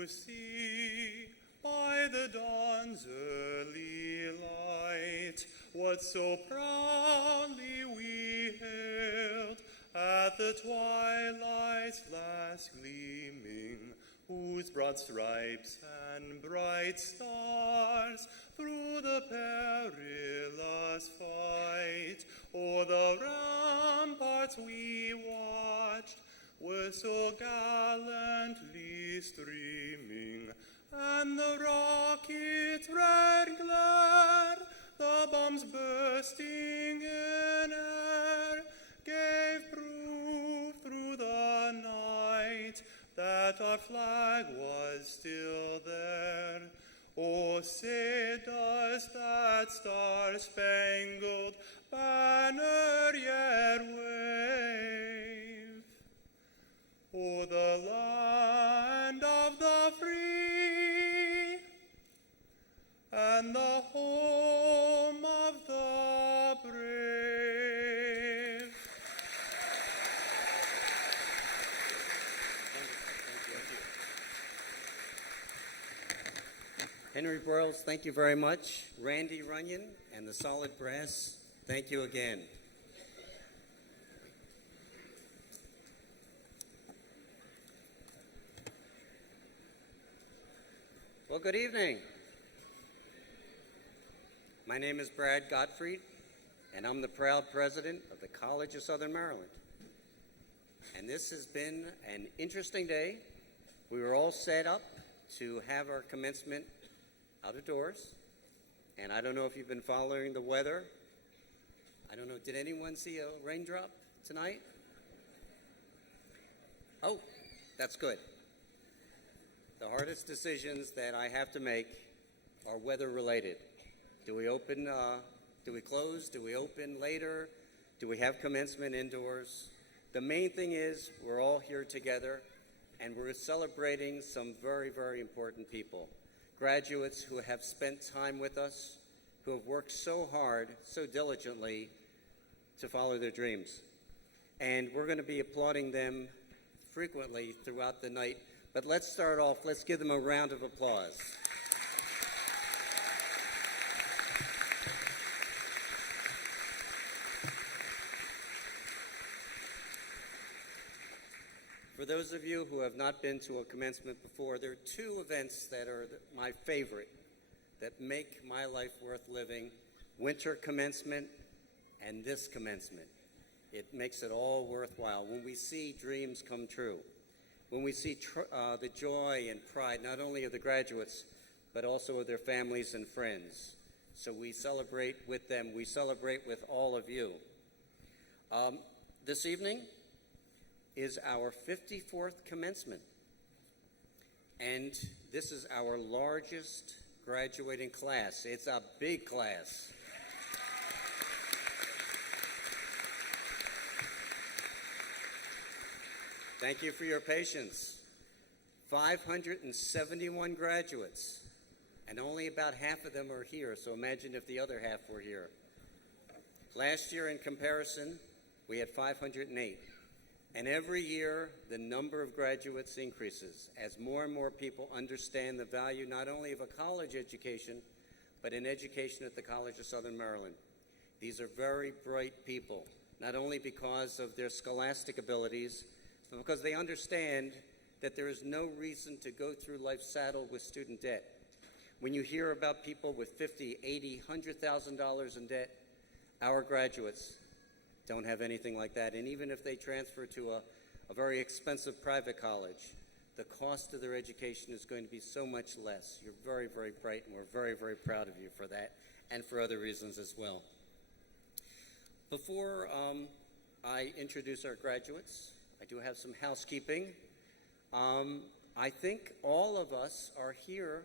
to see by the dawn's early light what so proudly we hailed at the twilight's last gleaming, whose broad stripes and bright stars through the perilous fight o'er the ramparts we watched were so gallantly streaming, and the rocket's red glare, the bombs bursting in air, gave proof through the night that our flag was still there. Oh, say does that star-spangled banner yet wave? Oh, the land of the free and the home of the brave. Henry Broyles, thank you very much. Randy Runyon and the Solid Brass, thank you again. Well, good evening. My name is Brad Gottfried, and I'm the proud president of the College of Southern Maryland. And this has been an interesting day. We were all set up to have our commencement out of doors, and I don't know if you've been following the weather. I don't know, did anyone see a raindrop tonight? Oh, that's good. The hardest decisions that I have to make are weather related. Do we open, do we close, do we open later? Do we have commencement indoors? The main thing is we're all here together, and we're celebrating some very, very important people. Graduates who have spent time with us, who have worked so hard, so diligently to follow their dreams. And we're going to be applauding them frequently throughout the night. But let's start off, let's give them a round of applause. For those of you who have not been to a commencement before, there are two events that are my favorite, that make my life worth living: winter commencement and this commencement. It makes it all worthwhile when we see dreams come true, when we see the joy and pride not only of the graduates, but also of their families and friends. So we celebrate with them, we celebrate with all of you. This evening is our 54th commencement, and this is our largest graduating class. It's a big class. Thank you for your patience. 571 graduates, and only about half of them are here, so imagine if the other half were here. Last year, in comparison, we had 508. And every year, the number of graduates increases as more and more people understand the value not only of a college education, but an education at the College of Southern Maryland. These are very bright people, not only because of their scholastic abilities, but because they understand that there is no reason to go through life saddled with student debt. When you hear about people with $50,000, $80,000, $100,000 in debt, our graduates don't have anything like that. And even if they transfer to a very expensive private college, the cost of their education is going to be so much less. You're very, very bright, and we're very, very proud of you for that, and for other reasons as well. Before I introduce our graduates, I do have some housekeeping. I think all of us are here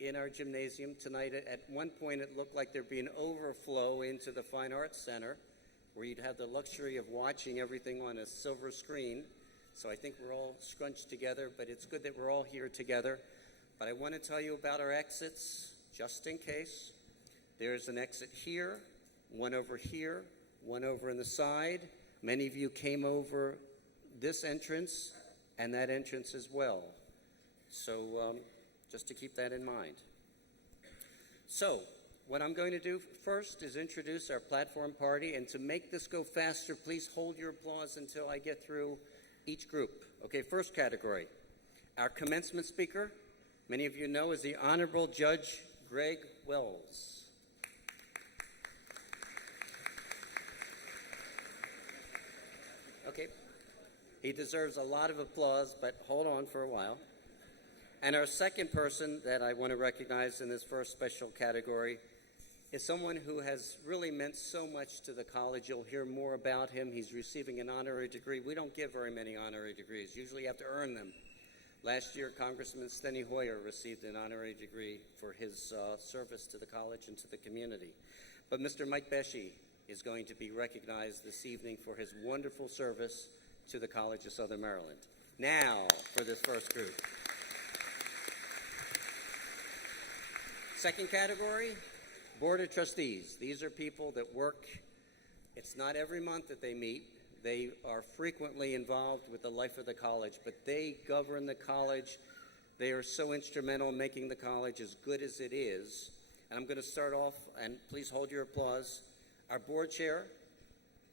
in our gymnasium tonight. At one point, it looked like there'd be an overflow into the Fine Arts Center, where you'd have the luxury of watching everything on a silver screen. So I think we're all scrunched together, but it's good that we're all here together. But I want to tell you about our exits, just in case. There's an exit here, one over here, one over in the side. Many of you came over this entrance and that entrance as well. So just to keep that in mind. So what I'm going to do first is introduce our platform party, and to make this go faster, please hold your applause until I get through each group. Okay, first category. Our commencement speaker, many of you know, is the Honorable Judge Greg Wells. Okay, he deserves a lot of applause, but hold on for a while. And our second person that I want to recognize in this first special category is someone who has really meant so much to the college. You'll hear more about him. He's receiving an honorary degree. We don't give very many honorary degrees. Usually you have to earn them. Last year, Congressman Steny Hoyer received an honorary degree for his service to the college and to the community. But Mr. Mike Beshe is going to be recognized this evening for his wonderful service to the College of Southern Maryland. Now, for this first group. Second category, Board of Trustees. These are people that work. It's not every month that they meet. They are frequently involved with the life of the college, but they govern the college. They are so instrumental in making the college as good as it is. And I'm going to start off, and please hold your applause. Our board chair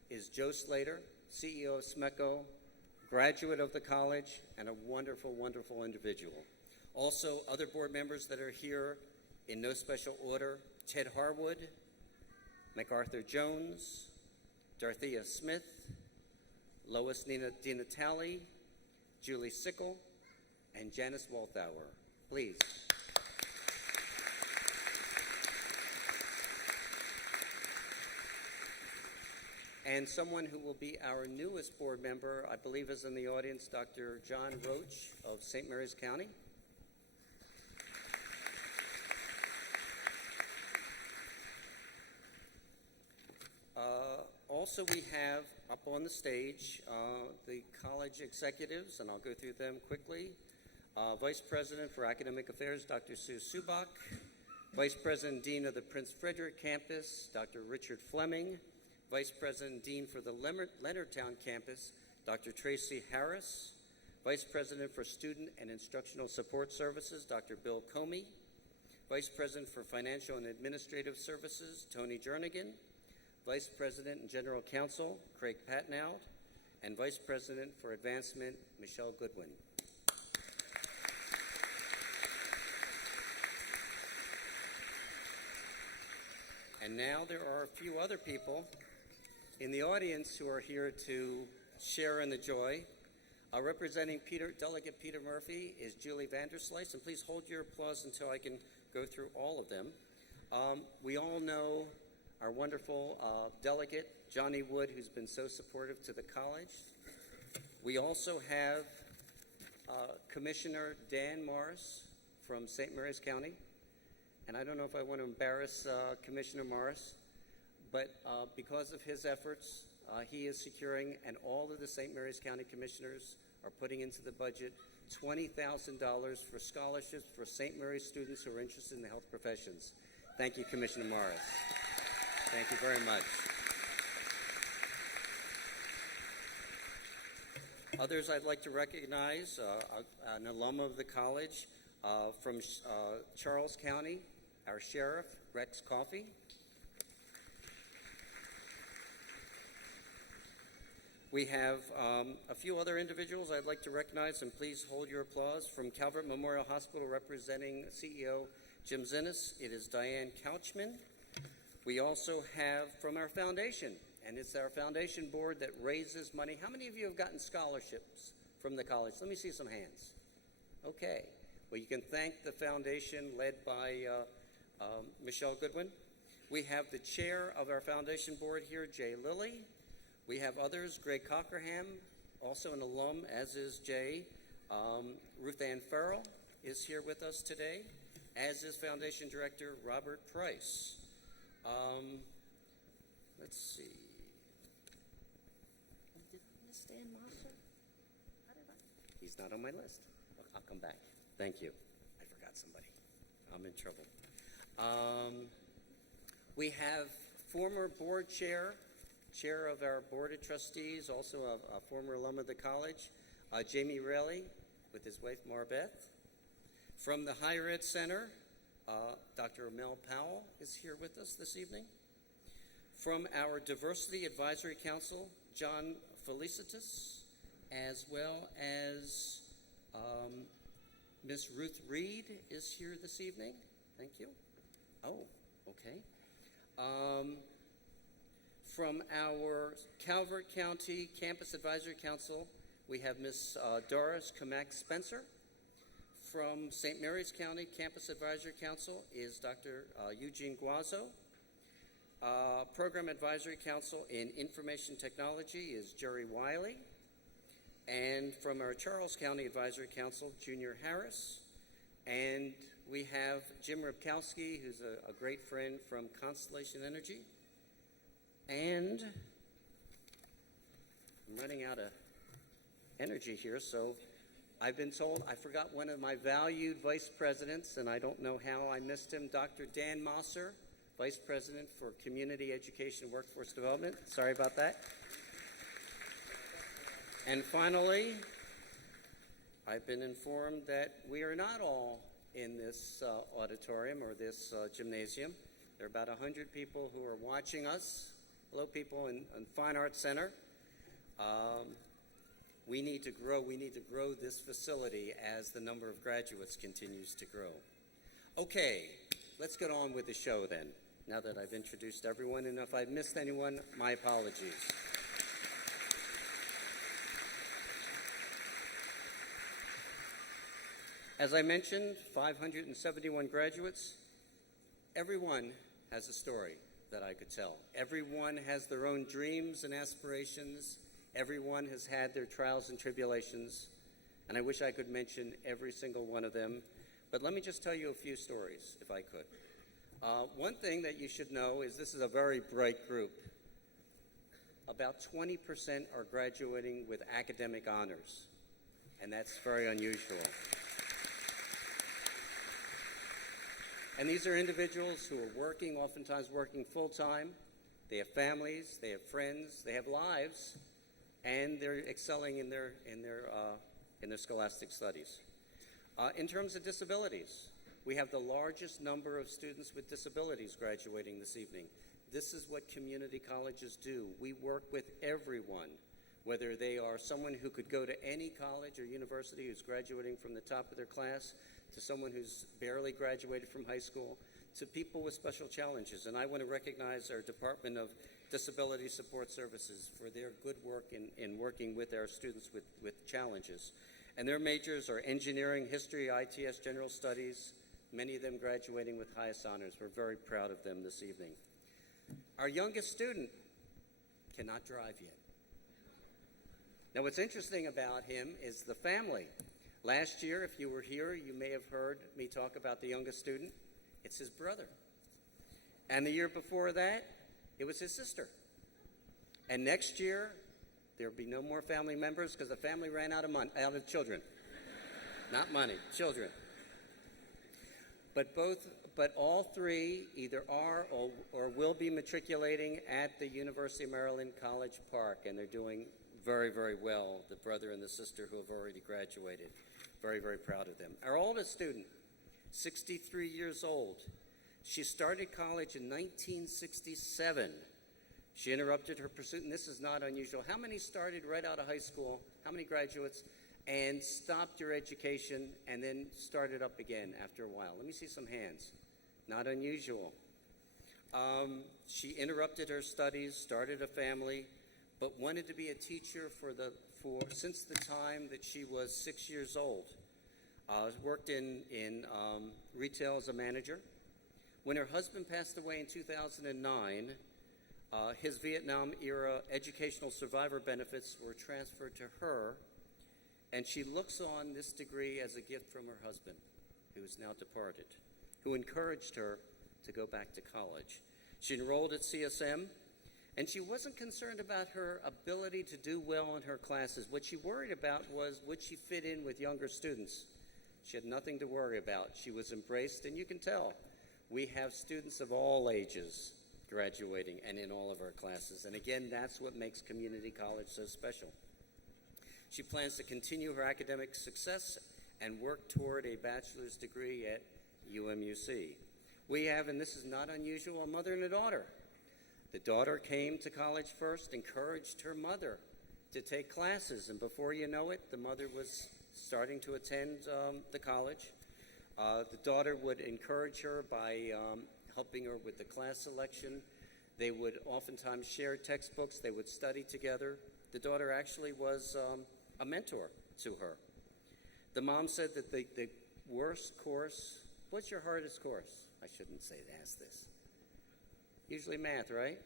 is Joe Slater, CEO of SMECO, graduate of the college, and a wonderful, wonderful individual. Also, other board members that are here in no special order: Ted Harwood, MacArthur Jones, Dorothea Smith, Lois DiNatale, Julie Sickle, and Janice Walthour. Please. And someone who will be our newest board member, I believe is in the audience, Dr. John Roach of St. Mary's County. Also, we have up on the stage the college executives, and I'll go through them quickly. Vice President for Academic Affairs, Dr. Sue Subak. Vice President and Dean of the Prince Frederick Campus, Dr. Richard Fleming. Vice President and Dean for the Leonardtown Campus, Dr. Tracy Harris. Vice President for Student and Instructional Support Services, Dr. Bill Comey. Vice President for Financial and Administrative Services, Tony Jernigan. Vice President and General Counsel, Craig Patnow, and Vice President for Advancement, Michelle Goodwin. And now there are a few other people in the audience who are here to share in the joy. Representing Delegate Peter Murphy is Julie Vanderslice, and please hold your applause until I can go through all of them. We all know our wonderful delegate, Johnny Wood, who's been so supportive to the college. We also have Commissioner Dan Morris from St. Mary's County. And I don't know if I want to embarrass Commissioner Morris, but because of his efforts, he is securing, and all of the St. Mary's County commissioners are putting into the budget $20,000 for scholarships for St. Mary's students who are interested in the health professions. Thank you, Commissioner Morris. Thank you very much. Others I'd like to recognize, an alum of the college from Charles County, our Sheriff, Rex Coffey. We have a few other individuals I'd like to recognize, and please hold your applause. From Calvert Memorial Hospital, representing CEO Jim Zinnes, it is Diane Couchman. We also have from our foundation, and it's our foundation board that raises money. How many of you have gotten scholarships from the college? Let me see some hands. Okay. Well, you can thank the foundation led by Michelle Goodwin. We have the chair of our foundation board here, Jay Lilly. We have others, Greg Cockerham, also an alum, as is Jay. Ruth Ann Farrell is here with us today, as is foundation director Robert Price. Let's see. Did I miss Dan Mosser? He's not on my list. I'll come back. Thank you. I forgot somebody. I'm in trouble. We have former board chair of our board of trustees, also a former alum of the college, Jamie Raley, with his wife Marbeth. From the Higher Ed Center, Dr. Mel Powell is here with us this evening. From our Diversity Advisory Council, John Felicitas, as well as Ms. Ruth Reed is here this evening. Thank you. Oh, okay. From our Calvert County Campus Advisory Council, we have Ms. Doris Kamek Spencer. From St. Mary's County Campus Advisory Council is Dr. Eugene Guazo. Program Advisory Council in Information Technology is Jerry Wiley. And from our Charles County Advisory Council, Junior Harris. And we have Jim Rybkowski, who's a great friend from Constellation Energy. And I'm running out of energy here, so I've been told I forgot one of my valued vice presidents, and I don't know how I missed him, Dr. Dan Mosser, Vice President for Community Education and Workforce Development. Sorry about that. And finally, I've been informed that we are not all in this auditorium or this gymnasium. There are about 100 people who are watching us. Hello, people in Fine Arts Center. We need to grow. We need to grow this facility as the number of graduates continues to grow. Okay, let's get on with the show then, now that I've introduced everyone. And if I've missed anyone, my apologies. As I mentioned, 571 graduates. Everyone has a story that I could tell. Everyone has their own dreams and aspirations. Everyone has had their trials and tribulations, and I wish I could mention every single one of them, but let me just tell you a few stories, if I could. One thing that you should know is this is a very bright group. About 20% are graduating with academic honors, and that's very unusual. And these are individuals who are working, oftentimes working full-time. They have families, they have friends, they have lives, and they're excelling in their scholastic studies. In terms of disabilities, we have the largest number of students with disabilities graduating this evening. This is what community colleges do. We work with everyone, whether they are someone who could go to any college or university who's graduating from the top of their class, to someone who's barely graduated from high school, to people with special challenges. And I want to recognize our Department of Disability Support Services for their good work in working with our students with challenges. And their majors are engineering, history, ITS, general studies, many of them graduating with highest honors. We're very proud of them this evening. Our youngest student cannot drive yet. Now, what's interesting about him is the family. Last year, if you were here, you may have heard me talk about the youngest student. It's his brother. And the year before that, it was his sister. And next year, there'll be no more family members because the family ran out of children. Not money, children. But all three either are or will be matriculating at the University of Maryland College Park, and they're doing very, very well, the brother and the sister who have already graduated. Very, very proud of them. Our oldest student, 63 years old. She started college in 1967. She interrupted her pursuit, and this is not unusual. How many started right out of high school? How many graduates? And stopped your education and then started up again after a while? Let me see some hands. Not unusual. She interrupted her studies, started a family, but wanted to be a teacher since the time that she was 6 years old. Worked in retail as a manager. When her husband passed away in 2009, his Vietnam-era educational survivor benefits were transferred to her, and she looks on this degree as a gift from her husband, who is now departed, who encouraged her to go back to college. She enrolled at CSM, and she wasn't concerned about her ability to do well in her classes. What she worried about was, would she fit in with younger students? She had nothing to worry about. She was embraced, and you can tell. We have students of all ages graduating and in all of our classes. And again, that's what makes community college so special. She plans to continue her academic success and work toward a bachelor's degree at UMUC. We have, and this is not unusual, a mother and a daughter. The daughter came to college first, encouraged her mother to take classes, and before you know it, the mother was starting to attend the college. The daughter would encourage her by helping her with the class selection. They would oftentimes share textbooks. They would study together. The daughter actually was a mentor to her. The mom said that the worst course, what's your hardest course? I shouldn't ask this. Usually math, right?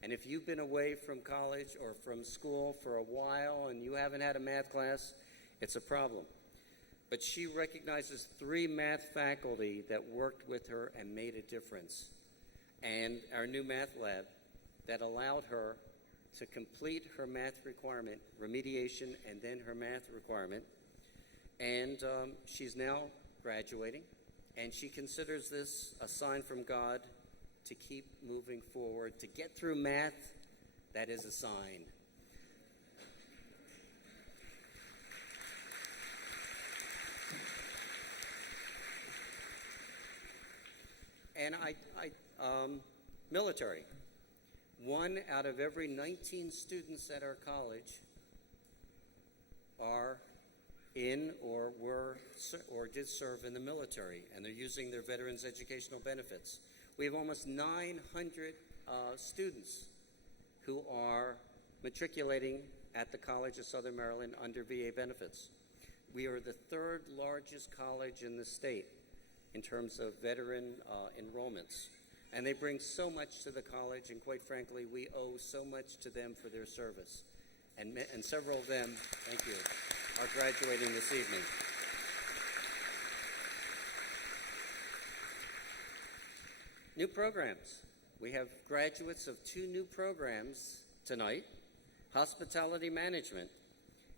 And if you've been away from college or from school for a while and you haven't had a math class, it's a problem. But she recognizes 3 math faculty that worked with her and made a difference. And our new math lab that allowed her to complete her math requirement, remediation, and then her math requirement. And she's now graduating, and she considers this a sign from God to keep moving forward. To get through math, that is a sign. And military. 1 out of every 19 students at our college are in or did serve in the military, and they're using their veterans educational benefits. We have almost 900 students who are matriculating at the College of Southern Maryland under VA benefits. We are the 3rd largest college in the state in terms of veteran enrollments. And they bring so much to the college, and quite frankly, we owe so much to them for their service. And several of them, thank you, are graduating this evening. New programs. We have graduates of 2 new programs tonight. Hospitality management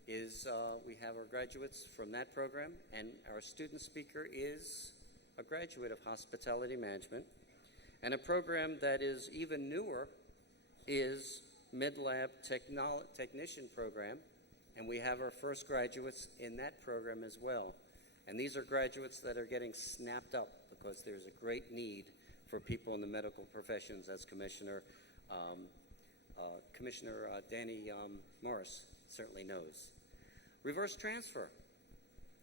is, we have our graduates from that program, and our student speaker is a graduate of hospitality management. And a program that is even newer is Mid-Lab Technician Program, and we have our first graduates in that program as well. And these are graduates that are getting snapped up because there's a great need for people in the medical professions, as Commissioner Danny Morris certainly knows. Reverse transfer.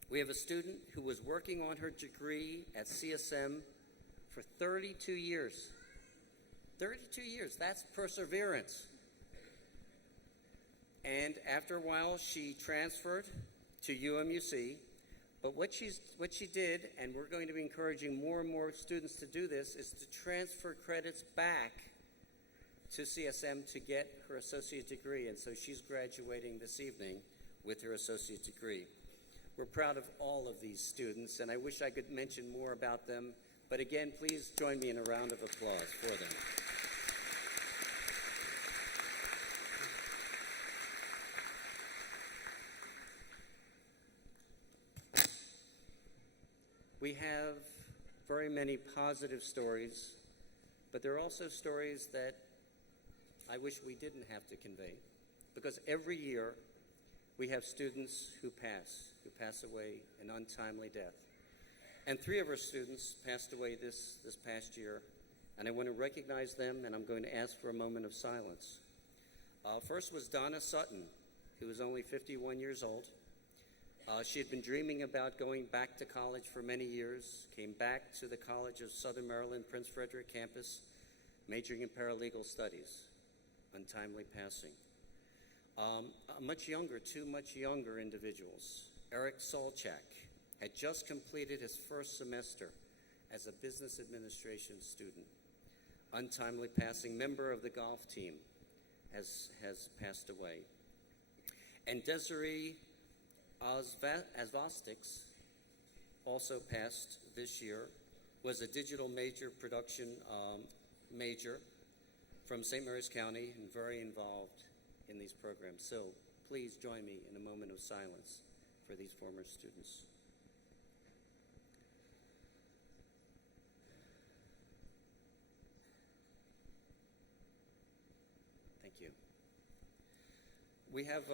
We have a student who was working on her degree at CSM for 32 years. 32 years, that's perseverance. And after a while, she transferred to UMUC. But what she did, and we're going to be encouraging more and more students to do this, is to transfer credits back to CSM to get her associate degree. And so she's graduating this evening with her associate degree. We're proud of all of these students, and I wish I could mention more about them. But again, please join me in a round of applause for them. We have very many positive stories, but there are also stories that I wish we didn't have to convey, because every year we have students who pass away an untimely death. And 3 of our students passed away this past year, and I want to recognize them, and I'm going to ask for a moment of silence. First was Donna Sutton, who was only 51 years old. She had been dreaming about going back to college for many years, came back to the College of Southern Maryland, Prince Frederick campus, majoring in paralegal studies. Untimely passing. Two much younger individuals. Eric Solchak had just completed his first semester as a business administration student. Untimely passing. Member of the golf team has passed away. And Desiree Asvostics also passed this year, was a digital major production major from St. Mary's County and very involved in these programs. So please join me in a moment of silence for these former students. Thank you. We have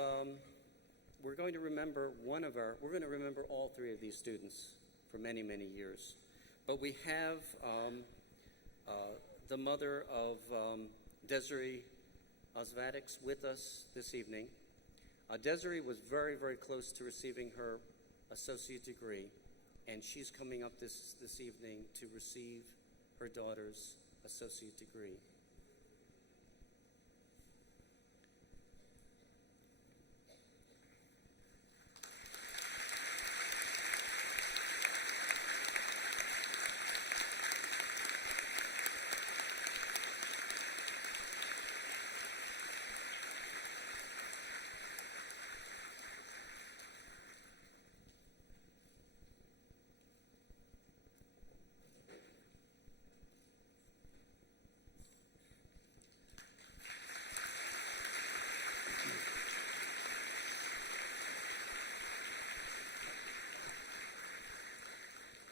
we're going to remember we're going to remember all three of these students for many, many years. But we have the mother of Desiree Osvadix with us this evening. Desiree was very, very close to receiving her associate degree, and she's coming up this evening to receive her daughter's associate degree.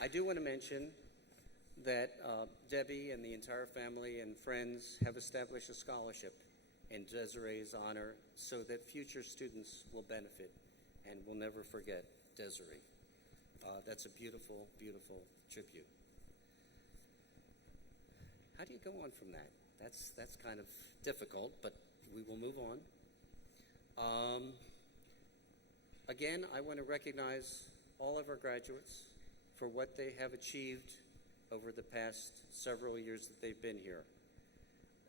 I do want to mention that Debbie and the entire family and friends have established a scholarship in Desiree's honor so that future students will benefit and will never forget Desiree. That's a beautiful, beautiful tribute. How do you go on from that? That's kind of difficult, but we will move on. Again, I want to recognize all of our graduates for what they have achieved over the past several years that they've been here.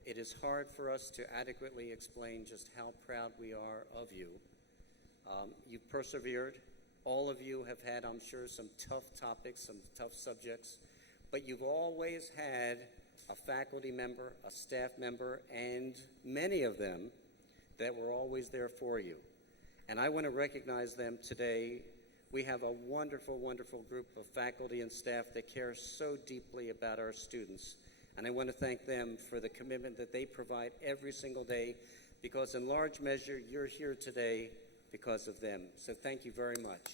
It is hard for us to adequately explain just how proud we are of you. You've persevered. All of you have had, I'm sure, some tough topics, some tough subjects, but you've always had a faculty member, a staff member, and many of them that were always there for you. And I want to recognize them today. We have a wonderful, wonderful group of faculty and staff that care so deeply about our students. And I want to thank them for the commitment that they provide every single day, because in large measure, you're here today because of them. So thank you very much.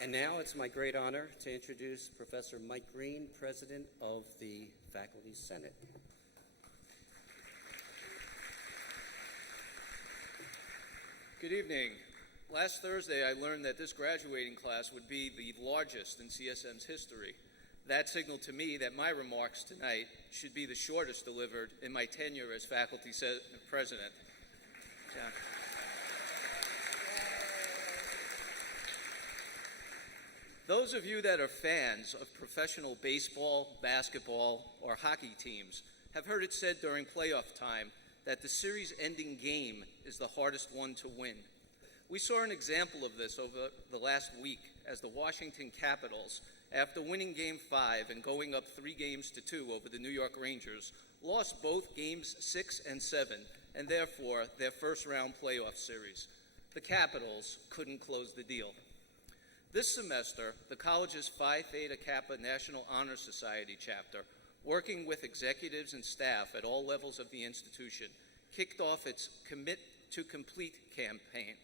And now it's my great honor to introduce Professor Mike Green, President of the Faculty Senate. Good evening. Last Thursday, I learned that this graduating class would be the largest in CSM's history. That signaled to me that my remarks tonight should be the shortest delivered in my tenure as faculty president. Yeah. Those of you that are fans of professional baseball, basketball, or hockey teams have heard it said during playoff time that the series-ending game is the hardest one to win. We saw an example of this over the last week as the Washington Capitals, after winning Game 5 and going up 3-2 over the New York Rangers, lost both Games 6 and 7, and therefore their first-round playoff series. The Capitals couldn't close the deal. This semester, the college's Phi Theta Kappa National Honor Society chapter, working with executives and staff at all levels of the institution, kicked off its Commit to Complete campaign.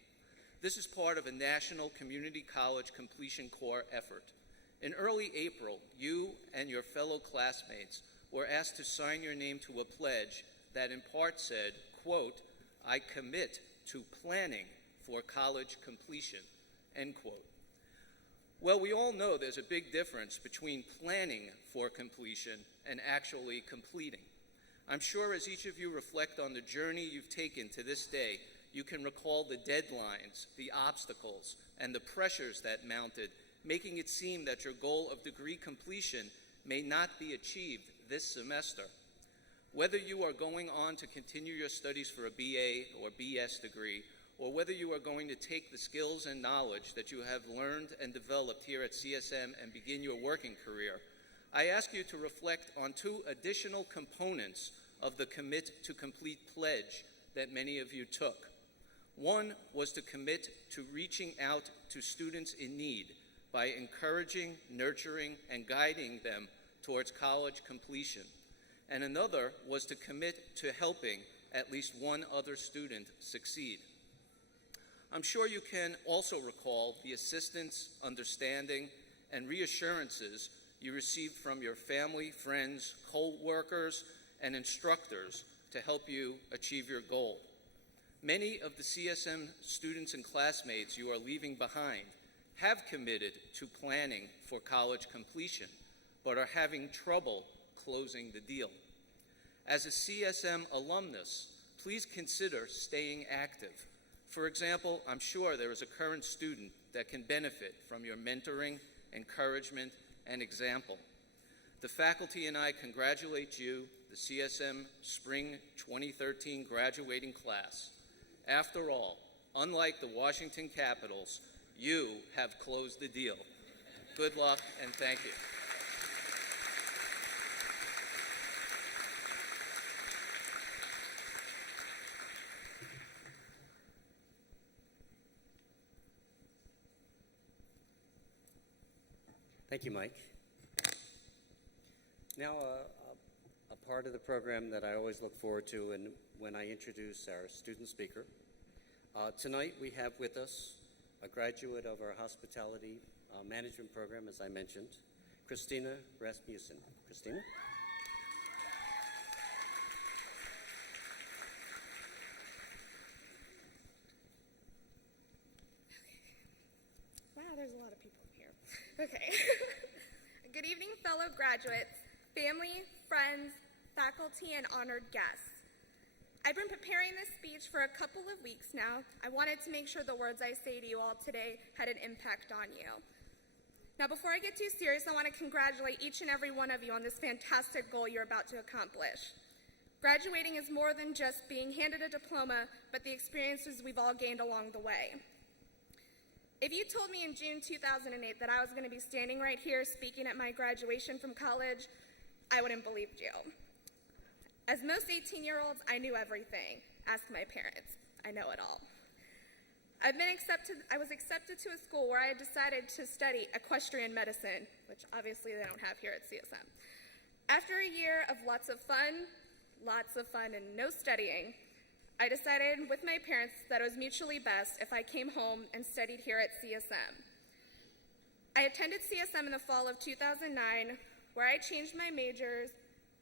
This is part of a national community college completion corps effort. In early April, you and your fellow classmates were asked to sign your name to a pledge that in part said, quote, "I commit to planning for college completion," end quote. Well, we all know there's a big difference between planning for completion and actually completing. I'm sure as each of you reflect on the journey you've taken to this day, you can recall the deadlines, the obstacles, and the pressures that mounted, making it seem that your goal of degree completion may not be achieved this semester. Whether you are going on to continue your studies for a BA or BS degree, or whether you are going to take the skills and knowledge that you have learned and developed here at CSM and begin your working career, I ask you to reflect on two additional components of the Commit to Complete pledge that many of you took. One was to commit to reaching out to students in need by encouraging, nurturing, and guiding them towards college completion. And another was to commit to helping at least one other student succeed. I'm sure you can also recall the assistance, understanding, and reassurances you received from your family, friends, co-workers, and instructors to help you achieve your goal. Many of the CSM students and classmates you are leaving behind have committed to planning for college completion, but are having trouble closing the deal. As a CSM alumnus, please consider staying active. For example, I'm sure there is a current student that can benefit from your mentoring, encouragement, and example. The faculty and I congratulate you, the CSM Spring 2013 graduating class. After all, unlike the Washington Capitals, you have closed the deal. Good luck and thank you. Thank you, Mike. Now, a part of the program that I always look forward to and when I introduce our student speaker. Tonight we have with us a graduate of our hospitality management program, as I mentioned, Christina Rasmussen. Christina? Wow, there's a lot of people here. Okay. Good evening, fellow graduates, family, friends, faculty, and honored guests. I've been preparing this speech for a couple of weeks now. I wanted to make sure the words I say to you all today had an impact on you. Now, before I get too serious, I want to congratulate each and every one of you on this fantastic goal you're about to accomplish. Graduating is more than just being handed a diploma, but the experiences we've all gained along the way. If you told me in June 2008 that I was going to be standing right here speaking at my graduation from college, I wouldn't have believed you. As most 18-year-olds, I knew everything. Ask my parents. I know it all. I was accepted to a school where I had decided to study equestrian medicine, which obviously they don't have here at CSM. After a year of lots of fun, and no studying, I decided with my parents that it was mutually best if I came home and studied here at CSM. I attended CSM in the fall of 2009, where I changed my majors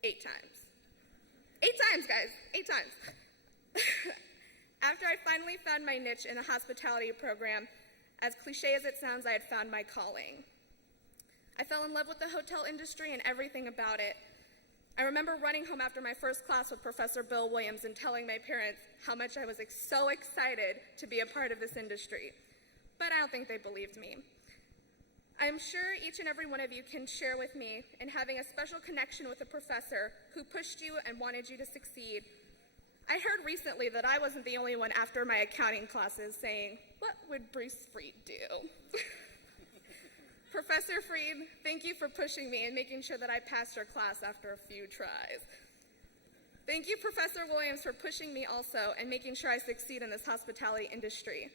8 times. 8 times, guys, 8 times. After I finally found my niche in the hospitality program, as cliche as it sounds, I had found my calling. I fell in love with the hotel industry and everything about it. I remember running home after my first class with Professor Bill Williams and telling my parents how much I was so excited to be a part of this industry. But I don't think they believed me. I'm sure each and every one of you can share with me in having a special connection with a professor who pushed you and wanted you to succeed. I heard recently that I wasn't the only one after my accounting classes saying, "What would Bruce Freed do?" Professor Freed, thank you for pushing me and making sure that I passed your class after a few tries. Thank you, Professor Williams, for pushing me also and making sure I succeed in this hospitality industry.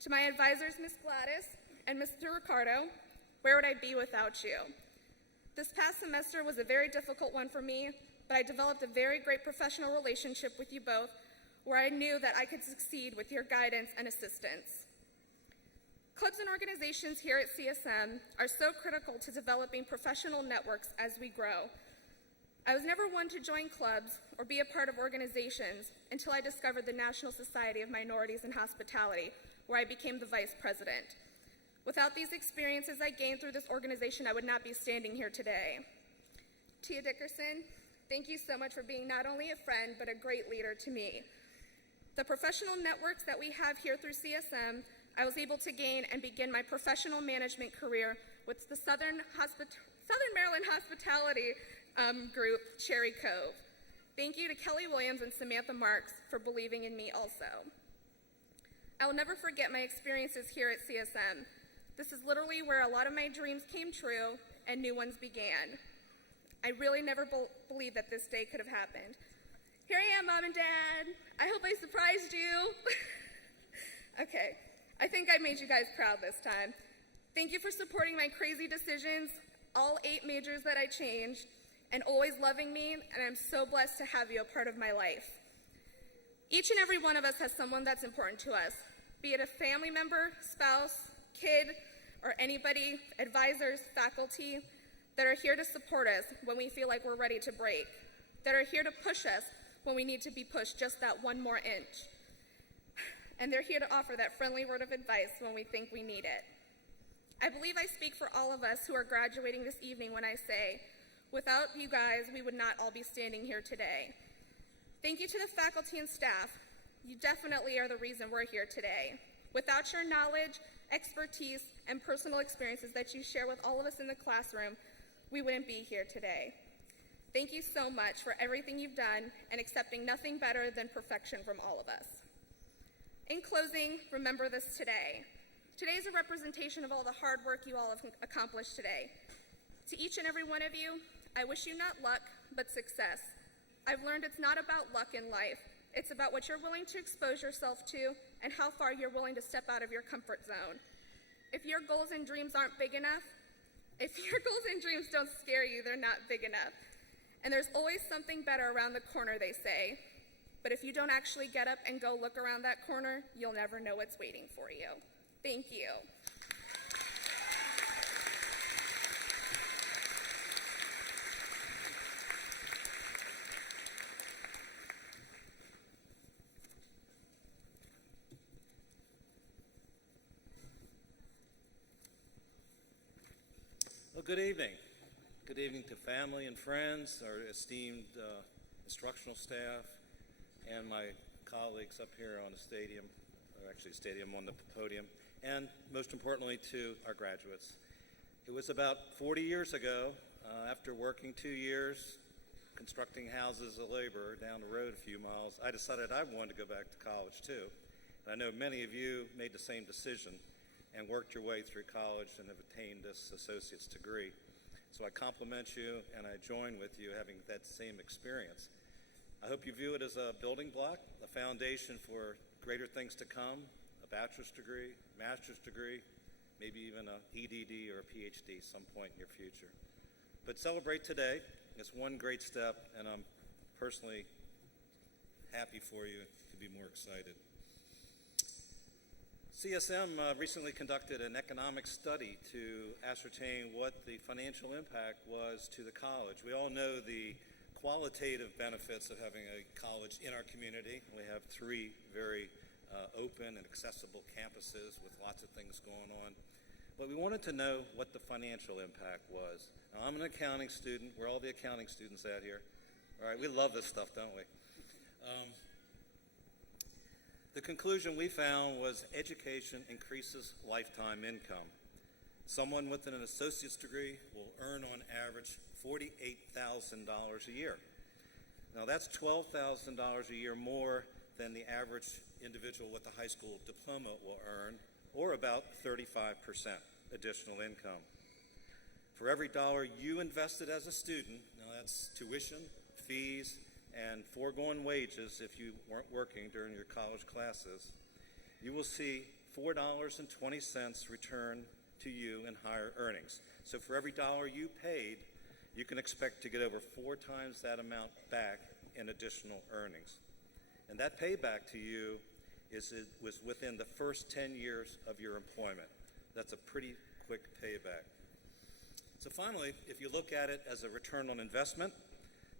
To my advisors, Ms. Gladys and Mr. Ricardo, where would I be without you? This past semester was a very difficult one for me, but I developed a very great professional relationship with you both, where I knew that I could succeed with your guidance and assistance. Clubs and organizations here at CSM are so critical to developing professional networks as we grow. I was never one to join clubs or be a part of organizations until I discovered the National Society of Minorities in Hospitality, where I became the vice president. Without these experiences I gained through this organization, I would not be standing here today. Tia Dickerson, thank you so much for being not only a friend, but a great leader to me. The professional networks that we have here through CSM, I was able to gain and begin my professional management career with the Southern Maryland Hospitality group, Cherry Cove. Thank you to Kelly Williams and Samantha Marks for believing in me also. I will never forget my experiences here at CSM. This is literally where a lot of my dreams came true and new ones began. I really never believed that this day could have happened. Here I am, Mom and Dad. I hope I surprised you. Okay, I think I made you guys proud this time. Thank you for supporting my crazy decisions, all 8 majors that I changed, and always loving me, and I'm so blessed to have you a part of my life. Each and every one of us has someone that's important to us, be it a family member, spouse, kid, or anybody, advisors, faculty, that are here to support us when we feel like we're ready to break. that are here to push us when we need to be pushed just that one more inch. And they're here to offer that friendly word of advice when we think we need it. I believe I speak for all of us who are graduating this evening when I say, without you guys, we would not all be standing here today. Thank you to the faculty and staff. You definitely are the reason we're here today. Without your knowledge, expertise, and personal experiences that you share with all of us in the classroom, we wouldn't be here today. Thank you so much for everything you've done and accepting nothing better than perfection from all of us. In closing, remember this today. Today is a representation of all the hard work you all have accomplished today. To each and every one of you, I wish you not luck, but success. I've learned it's not about luck in life. It's about what you're willing to expose yourself to and how far you're willing to step out of your comfort zone. If your goals and dreams aren't big enough, if your goals and dreams don't scare you, they're not big enough. And there's always something better around the corner, they say. But if you don't actually get up and go look around that corner, you'll never know what's waiting for you. Thank you. Well, good evening. Good evening to family and friends, our esteemed instructional staff, and my colleagues up here on the stadium, or actually stadium on the podium, and most importantly to our graduates. It was about 40 years ago, after working 2 years constructing houses as a laborer down the road a few miles, I decided I wanted to go back to college too. And I know many of you made the same decision and worked your way through college and have attained this associate's degree. So I compliment you and I join with you having that same experience. I hope you view it as a building block, a foundation for greater things to come, a bachelor's degree, master's degree, maybe even an EDD or a PhD some point in your future. But celebrate today. It's one great step, and I'm personally happy for you to be more excited. CSM recently conducted an economic study to ascertain what the financial impact was to the college. We all know the qualitative benefits of having a college in our community. We have 3 very open and accessible campuses with lots of things going on. But we wanted to know what the financial impact was. Now, I'm an accounting student. We're all the accounting students out here. All right, we love this stuff, don't we? The conclusion we found was education increases lifetime income. Someone with an associate's degree will earn on average $48,000 a year. Now that's $12,000 a year more than the average individual with a high school diploma will earn, or about 35% additional income. For every dollar you invested as a student, now that's tuition, fees, and foregone wages if you weren't working during your college classes, you will see $4.20 return to you in higher earnings. So for every dollar you paid, you can expect to get over 4 times that amount back in additional earnings. And that payback to you was within the first 10 years of your employment. That's a pretty quick payback. So finally, if you look at it as a return on investment,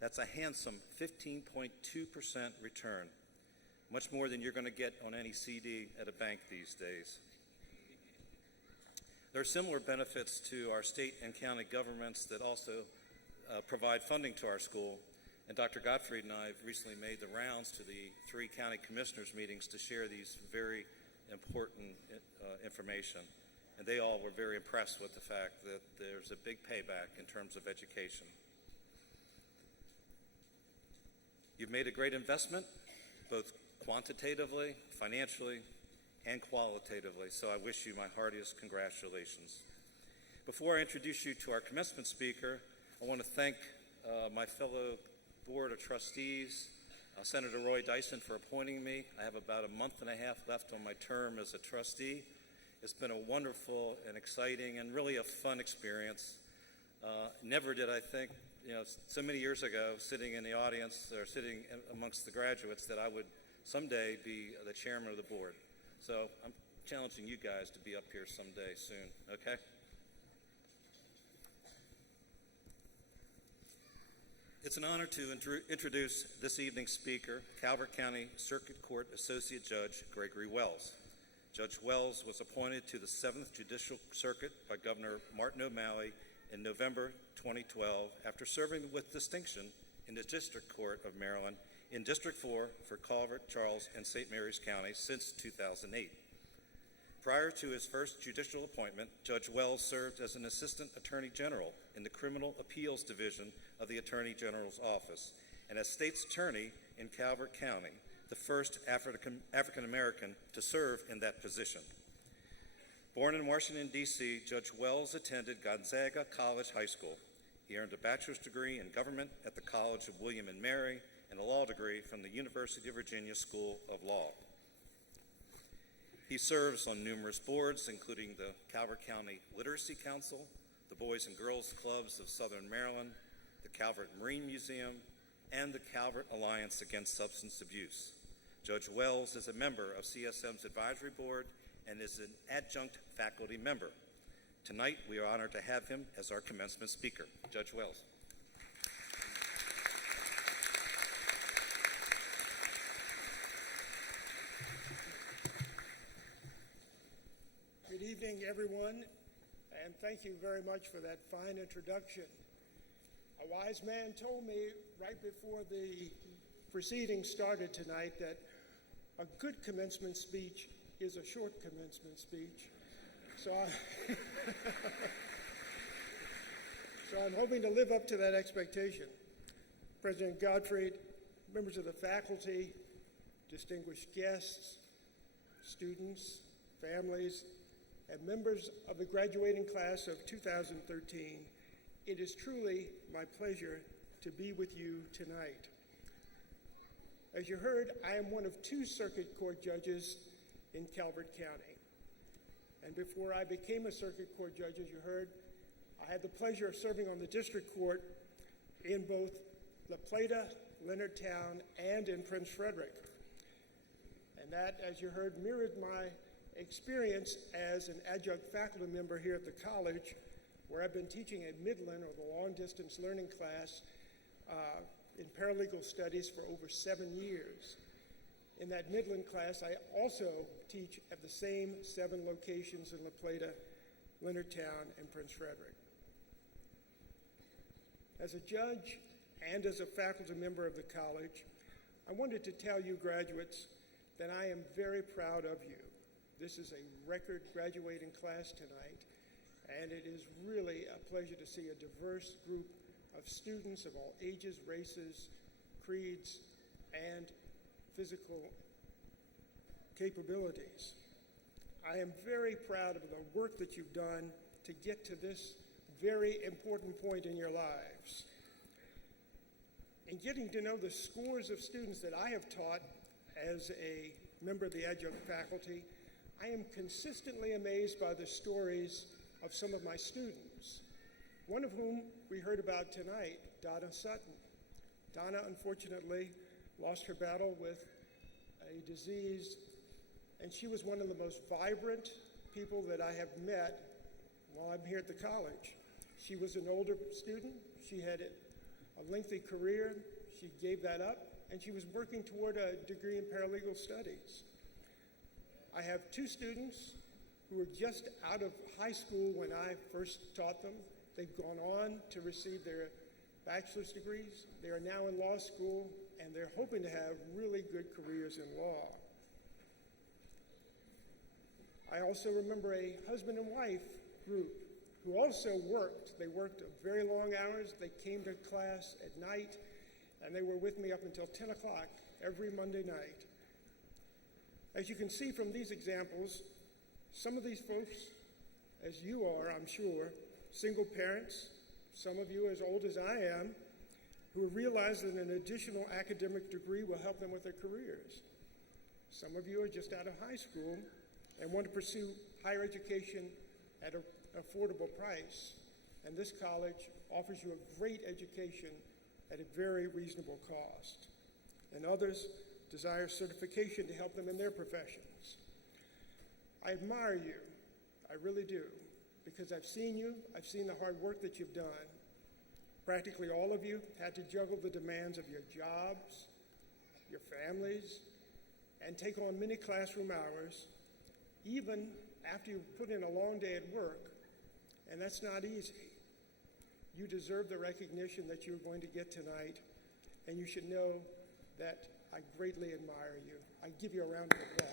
that's a handsome 15.2% return, much more than you're going to get on any CD at a bank these days. There are similar benefits to our state and county governments that also provide funding to our school. And Dr. Gottfried and I have recently made the rounds to the 3 county commissioners meetings to share these very important information. And they all were very impressed with the fact that there's a big payback in terms of education. You've made a great investment, both quantitatively, financially, and qualitatively, so I wish you my heartiest congratulations. Before I introduce you to our commencement speaker, I want to thank my fellow Board of Trustees, Senator Roy Dyson, for appointing me. I have about a month and a half left on my term as a trustee. It's been a wonderful and exciting and really a fun experience. Never did I think, so many years ago, sitting in the audience or sitting amongst the graduates, that I would someday be the chairman of the board. So I'm challenging you guys to be up here someday soon, okay? It's an honor to introduce this evening's speaker, Calvert County Circuit Court Associate Judge Gregory Wells. Judge Wells was appointed to the 7th Judicial Circuit by Governor Martin O'Malley in November 2012 after serving with distinction in the District Court of Maryland in District 4 for Calvert, Charles, and St. Mary's Counties since 2008. Prior to his first judicial appointment, Judge Wells served as an Assistant Attorney General in the Criminal Appeals Division of the Attorney General's Office and as State's Attorney in Calvert County, the first African American to serve in that position. Born in Washington, D.C., Judge Wells attended Gonzaga College High School. He earned a bachelor's degree in government at the College of William and Mary and a law degree from the University of Virginia School of Law. He serves on numerous boards, including the Calvert County Literacy Council, the Boys and Girls Clubs of Southern Maryland, the Calvert Marine Museum, and the Calvert Alliance Against Substance Abuse. Judge Wells is a member of CSM's advisory board and is an adjunct faculty member. Tonight, we are honored to have him as our commencement speaker. Judge Wells. Good evening, everyone, and thank you very much for that fine introduction. A wise man told me right before the proceedings started tonight that a good commencement speech is a short commencement speech. So I'm hoping to live up to that expectation. President Gottfried, members of the faculty, distinguished guests, students, families, and members of the graduating class of 2013, it is truly my pleasure to be with you tonight. As you heard, I am one of 2 circuit court judges in Calvert County. And before I became a circuit court judge, as you heard, I had the pleasure of serving on the district court in both La Plata, Leonardtown, and in Prince Frederick. And that, as you heard, mirrored my experience as an adjunct faculty member here at the college, where I've been teaching at Midland, or the long-distance learning class, in paralegal studies for over 7 years. In that Midland class, I also teach at the same 7 locations in La Plata, Leonardtown, and Prince Frederick. As a judge and as a faculty member of the college, I wanted to tell you graduates that I am very proud of you. This is a record graduating class tonight, and it is really a pleasure to see a diverse group of students of all ages, races, creeds, and physical capabilities. I am very proud of the work that you've done to get to this very important point in your lives. In getting to know the scores of students that I have taught as a member of the adjunct faculty, I am consistently amazed by the stories of some of my students, one of whom we heard about tonight, Donna Sutton. Donna, unfortunately, lost her battle with a disease, and she was one of the most vibrant people that I have met while I'm here at the college. She was an older student. She had a lengthy career. She gave that up, and she was working toward a degree in paralegal studies. I have 2 students who were just out of high school when I first taught them. They've gone on to receive their bachelor's degrees. They are now in law school, and they're hoping to have really good careers in law. I also remember a husband and wife group who also worked. They worked very long hours. They came to class at night, and they were with me up until 10 o'clock every Monday night. As you can see from these examples, some of these folks, as you are, I'm sure, single parents, some of you as old as I am, who realize that an additional academic degree will help them with their careers. Some of you are just out of high school and want to pursue higher education at an affordable price, and this college offers you a great education at a very reasonable cost. And others desire certification to help them in their professions. I admire you, I really do, because I've seen you, I've seen the hard work that you've done, Practically all of you had to juggle the demands of your jobs, your families, and take on many classroom hours, even after you put in a long day at work, and that's not easy. You deserve the recognition that you're going to get tonight, and you should know that I greatly admire you. I give you a round of applause.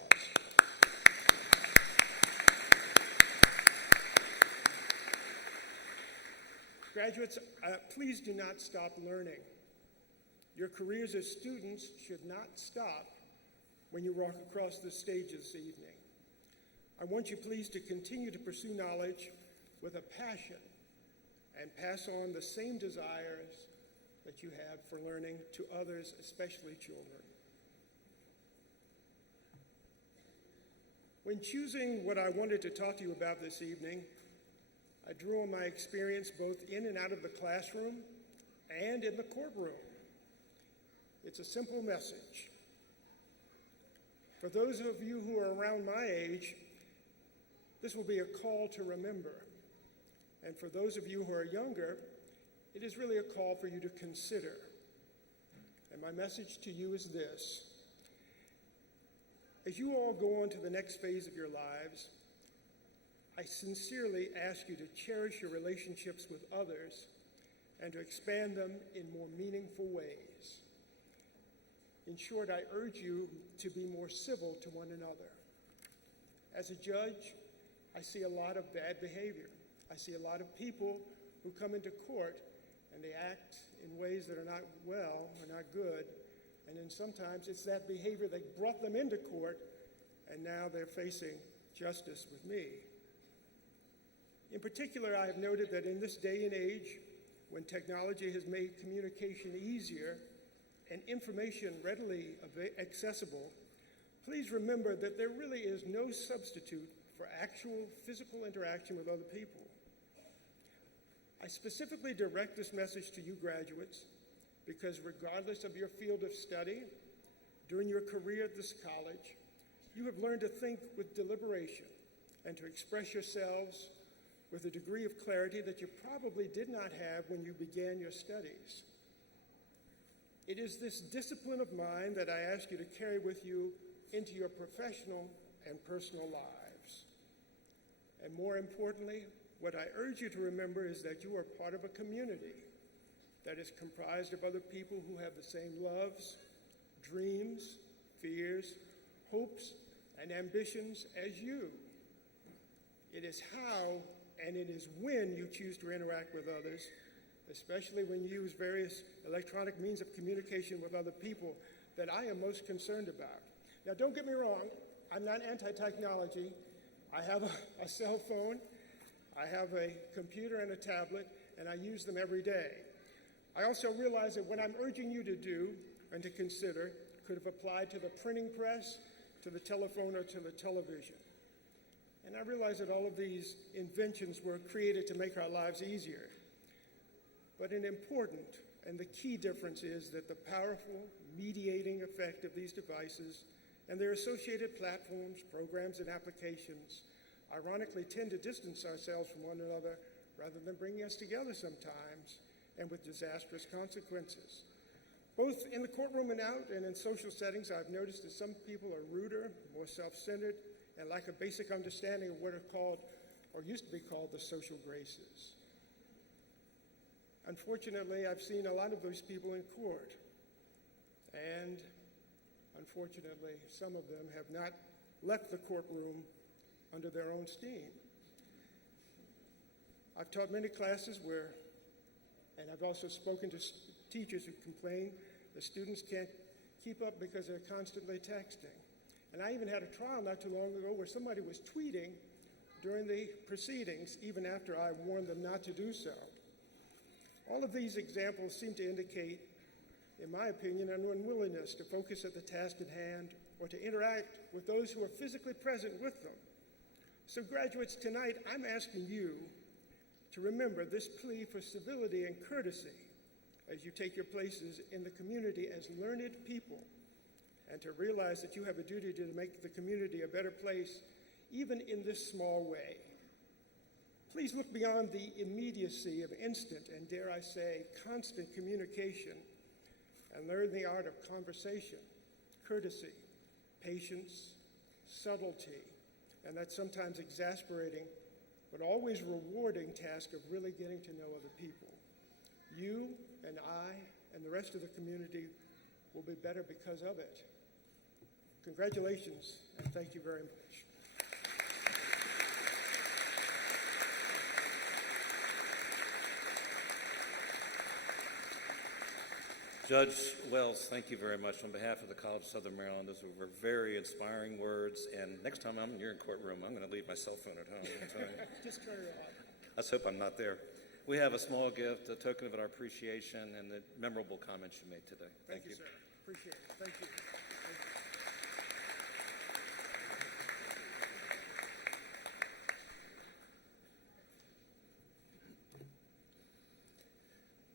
Graduates, please do not stop learning. Your careers as students should not stop when you walk across the stage this evening. I want you please to continue to pursue knowledge with a passion and pass on the same desires that you have for learning to others, especially children. When choosing what I wanted to talk to you about this evening, I drew on my experience both in and out of the classroom and in the courtroom. It's a simple message. For those of you who are around my age, this will be a call to remember. And for those of you who are younger, it is really a call for you to consider. And my message to you is this. As you all go on to the next phase of your lives, I sincerely ask you to cherish your relationships with others and to expand them in more meaningful ways. In short, I urge you to be more civil to one another. As a judge, I see a lot of bad behavior. I see a lot of people who come into court and they act in ways that are not well or not good, and then sometimes it's that behavior that brought them into court, and now they're facing justice with me. In particular, I have noted that in this day and age, when technology has made communication easier and information readily accessible, please remember that there really is no substitute for actual physical interaction with other people. I specifically direct this message to you graduates because regardless of your field of study, during your career at this college, you have learned to think with deliberation and to express yourselves with a degree of clarity that you probably did not have when you began your studies. It is this discipline of mind that I ask you to carry with you into your professional and personal lives. And more importantly, what I urge you to remember is that you are part of a community that is comprised of other people who have the same loves, dreams, fears, hopes, and ambitions as you. It is how and it is when you choose to interact with others, especially when you use various electronic means of communication with other people, that I am most concerned about. Now, don't get me wrong, I'm not anti-technology. I have a cell phone, I have a computer and a tablet, and I use them every day. I also realize that what I'm urging you to do and to consider could have applied to the printing press, to the telephone, or to the television. And I realize that all of these inventions were created to make our lives easier. But an important and the key difference is that the powerful mediating effect of these devices and their associated platforms, programs, and applications ironically tend to distance ourselves from one another rather than bringing us together sometimes, and with disastrous consequences. Both in the courtroom and out and in social settings, I've noticed that some people are ruder, more self-centered, and lack a basic understanding of what are called, or used to be called, the social graces. Unfortunately, I've seen a lot of those people in court, and unfortunately, some of them have not left the courtroom under their own steam. I've taught many classes where, and I've also spoken to teachers who complain the students can't keep up because they're constantly texting. And I even had a trial not too long ago where somebody was tweeting during the proceedings, even after I warned them not to do so. All of these examples seem to indicate, in my opinion, an unwillingness to focus at the task at hand or to interact with those who are physically present with them. So graduates, tonight I'm asking you to remember this plea for civility and courtesy as you take your places in the community as learned people, and to realize that you have a duty to make the community a better place, even in this small way. Please look beyond the immediacy of instant and, dare I say, constant communication and learn the art of conversation, courtesy, patience, subtlety, and that sometimes exasperating but always rewarding task of really getting to know other people. You and I and the rest of the community will be better because of it. Congratulations, and thank you very much. Judge Wells, thank you very much. On behalf of the College of Southern Maryland, those were very inspiring words. And next time I'm in your courtroom, I'm going to leave my cell phone at home. Just carry on. Let's hope I'm not there. We have a small gift, a token of our appreciation, and the memorable comments you made today. Thank you, sir. Appreciate it. Thank you.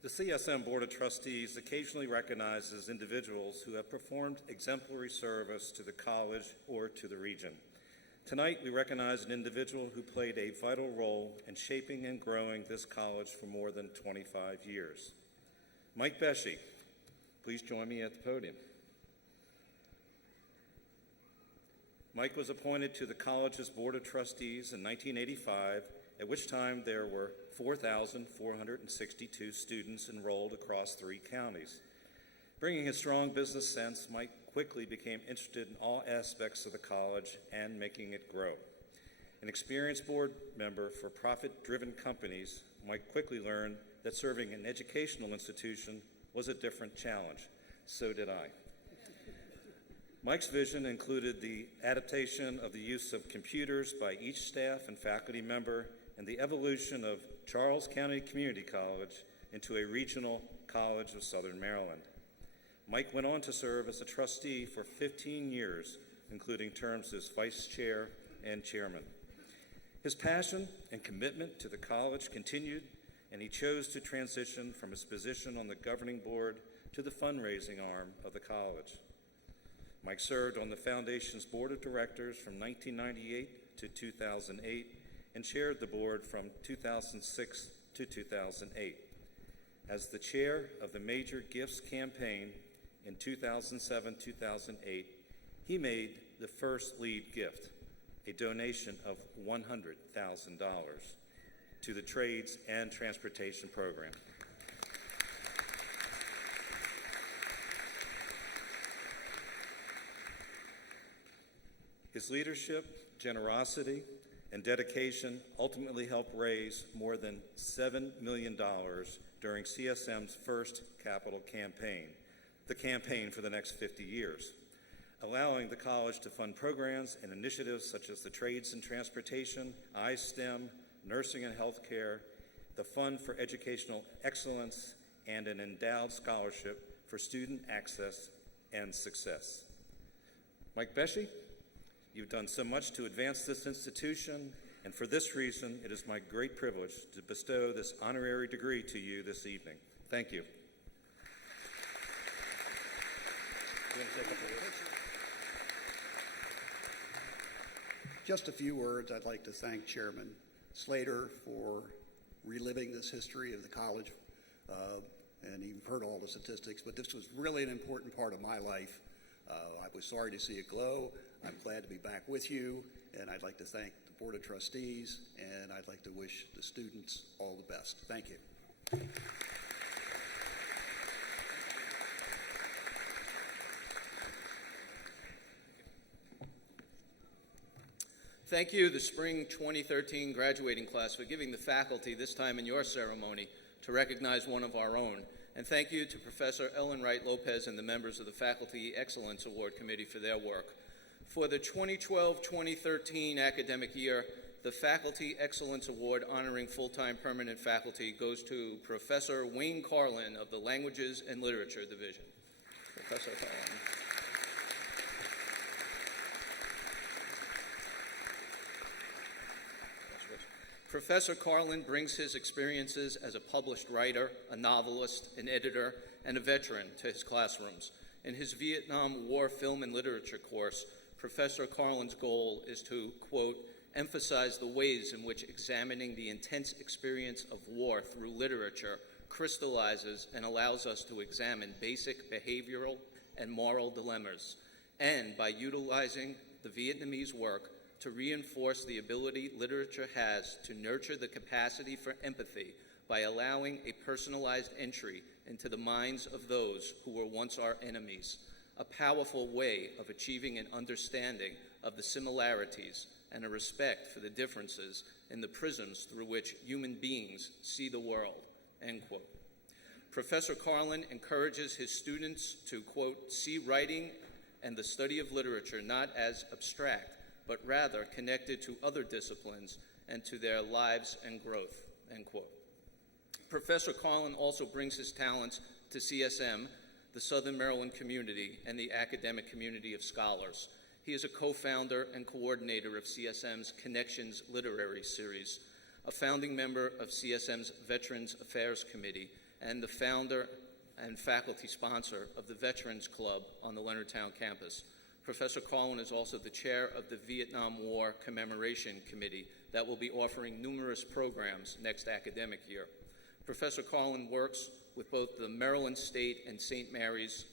The CSM Board of Trustees occasionally recognizes individuals who have performed exemplary service to the college or to the region. Tonight, we recognize an individual who played a vital role in shaping and growing this college for more than 25 years. Mike Beshe, please join me at the podium. Mike was appointed to the college's Board of Trustees in 1985, at which time there were 4,462 students enrolled across 3 counties. Bringing his strong business sense, Mike quickly became interested in all aspects of the college and making it grow. An experienced board member for profit-driven companies, Mike quickly learned that serving an educational institution was a different challenge. So did I. Mike's vision included the adaptation of the use of computers by each staff and faculty member and the evolution of Charles County Community College into a regional college of Southern Maryland. Mike went on to serve as a trustee for 15 years, including terms as vice chair and chairman. His passion and commitment to the college continued, and he chose to transition from his position on the governing board to the fundraising arm of the college. Mike served on the foundation's board of directors from 1998 to 2008 and chaired the board from 2006 to 2008. As the chair of the Major Gifts campaign in 2007-2008, he made the first lead gift, a donation of $100,000 to the Trades and Transportation Program. His leadership, generosity, and dedication ultimately helped raise more than $7 million during CSM's first capital campaign, the campaign for the next 50 years, allowing the college to fund programs and initiatives such as the Trades and Transportation, iSTEM, Nursing and Healthcare, the Fund for Educational Excellence, and an endowed scholarship for student access and success. Mike Beshe, you've done so much to advance this institution, and for this reason, it is my great privilege to bestow this honorary degree to you this evening. Thank you. Just a few words. I'd like to thank Chairman Slater for reliving this history of the college, and you've heard all the statistics, but this was really an important part of my life. I was sorry to see it glow. I'm glad to be back with you, and I'd like to thank the Board of Trustees, and I'd like to wish the students all the best. Thank you. Thank you, the Spring 2013 graduating class, for giving the faculty this time in your ceremony to recognize one of our own. And thank you to Professor Ellen Wright Lopez and the members of the Faculty Excellence Award Committee for their work. For the 2012-2013 academic year, the Faculty Excellence Award honoring full-time permanent faculty goes to Professor Wayne Carlin of the Languages and Literature Division. Professor Carlin. Professor Carlin brings his experiences as a published writer, a novelist, an editor, and a veteran to his classrooms. In his Vietnam War Film and Literature course, Professor Carlin's goal is to, quote, emphasize the ways in which examining the intense experience of war through literature crystallizes and allows us to examine basic behavioral and moral dilemmas, and by utilizing the Vietnamese work to reinforce the ability literature has to nurture the capacity for empathy by allowing a personalized entry into the minds of those who were once our enemies, a powerful way of achieving an understanding of the similarities and a respect for the differences in the prisms through which human beings see the world, end quote. Professor Carlin encourages his students to, quote, see writing and the study of literature not as abstract, but rather connected to other disciplines and to their lives and growth, end quote. Professor Carlin also brings his talents to CSM, the Southern Maryland community, and the academic community of scholars. He is a co-founder and coordinator of CSM's Connections Literary Series, a founding member of CSM's Veterans Affairs Committee, and the founder and faculty sponsor of the Veterans Club on the Leonardtown campus. Professor Carlin is also the chair of the Vietnam War Commemoration Committee that will be offering numerous programs next academic year. Professor Carlin works with both the Maryland State and St. Mary's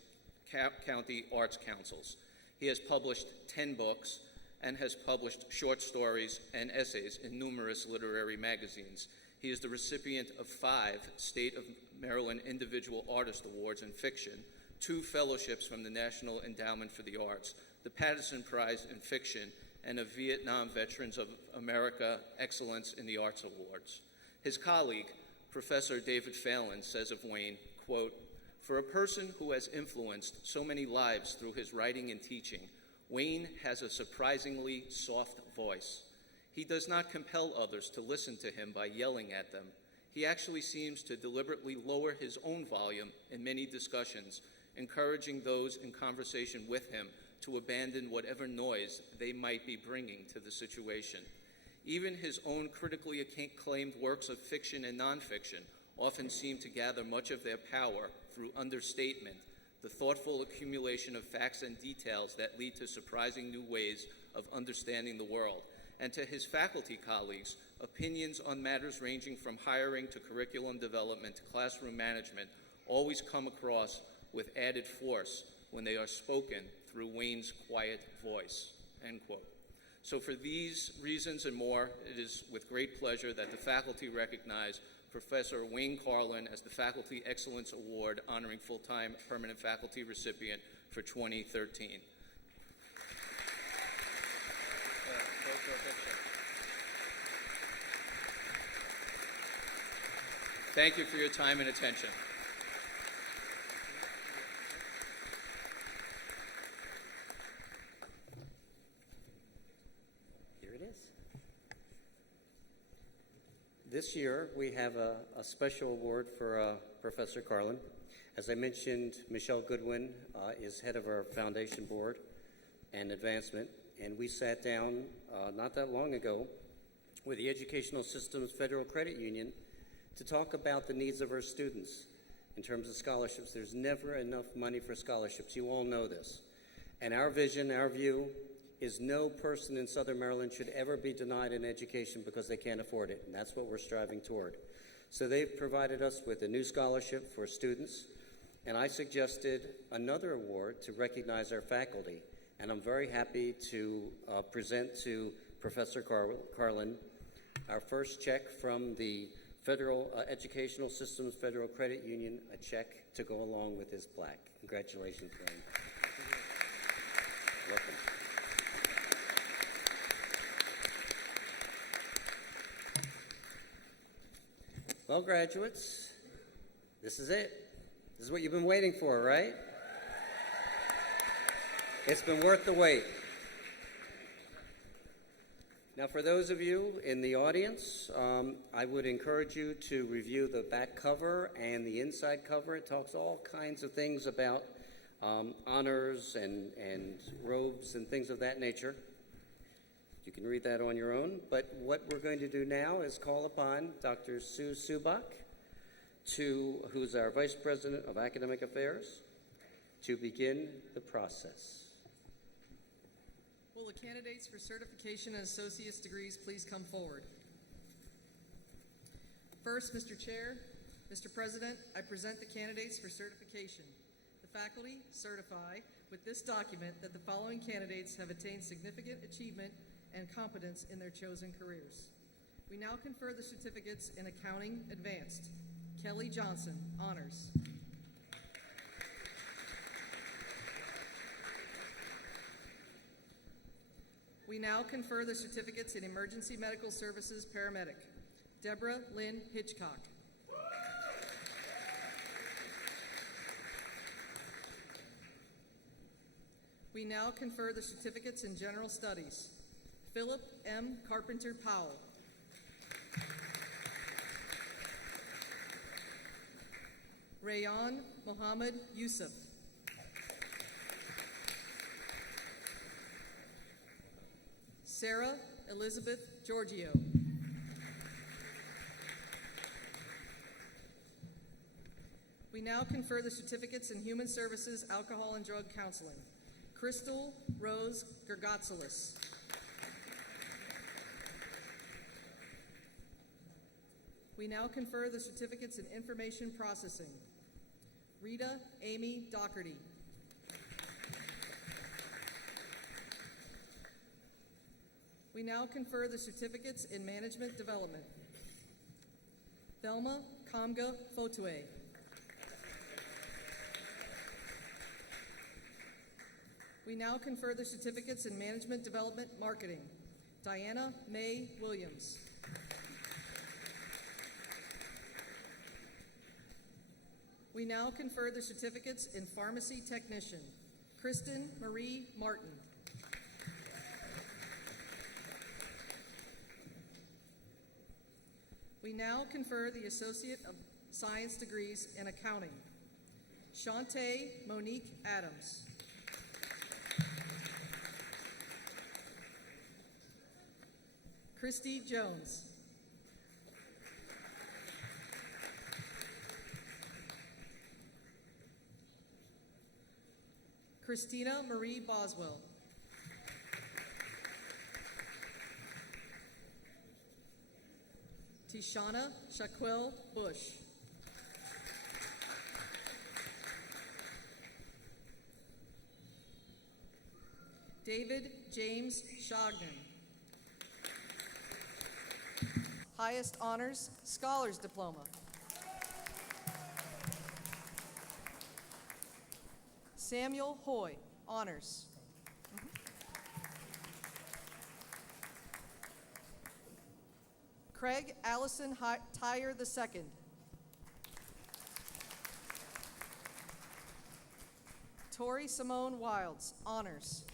County Arts Councils. He has published 10 books and has published short stories and essays in numerous literary magazines. He is the recipient of 5 State of Maryland Individual Artist Awards in fiction, 2 fellowships from the National Endowment for the Arts, the Patterson Prize in Fiction, and a Vietnam Veterans of America Excellence in the Arts Awards. His colleague, Professor David Phelan, says of Wayne, quote, for a person who has influenced so many lives through his writing and teaching, Wayne has a surprisingly soft voice. He does not compel others to listen to him by yelling at them. He actually seems to deliberately lower his own volume in many discussions, encouraging those in conversation with him to abandon whatever noise they might be bringing to the situation. Even his own critically acclaimed works of fiction and nonfiction often seem to gather much of their power through understatement, the thoughtful accumulation of facts and details that lead to surprising new ways of understanding the world. And to his faculty colleagues, opinions on matters ranging from hiring to curriculum development to classroom management always come across with added force when they are spoken through Wayne's quiet voice, end quote. So for these reasons and more, it is with great pleasure that the faculty recognize Professor Wayne Carlin as the Faculty Excellence Award honoring full-time permanent faculty recipient for 2013. Thank you for your time and attention. Here it is. This year, we have a special award for Professor Carlin. As I mentioned, Michelle Goodwin is head of our foundation board and advancement, and we sat down not that long ago with the Educational Systems Federal Credit Union to talk about the needs of our students in terms of scholarships. There's never enough money for scholarships. You all know this. And our vision, our view, is no person in Southern Maryland should ever be denied an education because they can't afford it, and that's what we're striving toward. So they've provided us with a new scholarship for students, and I suggested another award to recognize our faculty, and I'm very happy to present to Professor Carlin our first check from the Federal Educational Systems Federal Credit Union, a check to go along with his plaque. Congratulations, Wayne. Welcome. Well, graduates, this is it. This is what you've been waiting for, right? It's been worth the wait. Now, for those of you in the audience, I would encourage you to review the back cover and the inside cover. It talks all kinds of things about honors and robes and things of that nature. You can read that on your own. But what we're going to do now is call upon Dr. Sue Subak, who's our Vice President of Academic Affairs, to begin the process. Will the candidates for certification and associate's degrees please come forward? First, Mr. Chair, Mr. President, I present the candidates for certification. The faculty certify with this document that the following candidates have attained significant achievement and competence in their chosen careers. We now confer the certificates in Accounting Advanced. Kelly Johnson, Honors. We now confer the certificates in Emergency Medical Services Paramedic. Deborah Lynn Hitchcock. We now confer the certificates in General Studies. Philip M. Carpenter Powell. Rayan Mohammed Yusuf. Sarah Elizabeth Giorgio. We now confer the certificates in Human Services, Alcohol and Drug Counseling. Crystal Rose Gergotzelis. We now confer the certificates in Information Processing. Rita Amy Doherty. We now confer the certificates in Management Development. Thelma Kamga Fotue. We now confer the certificates in Management Development Marketing. Diana May Williams. We now confer the certificates in Pharmacy Technician. Kristen Marie Martin. We now confer the Associate of Science degrees in Accounting. Shantae Monique Adams. Christy Jones. Christina Marie Boswell. Tishana Shaquille Bush. David James Shognan. Highest Honors Scholars Diploma. Samuel Hoy, Honors. Craig Allison Tyre II. Tori Simone Wilds, Honors.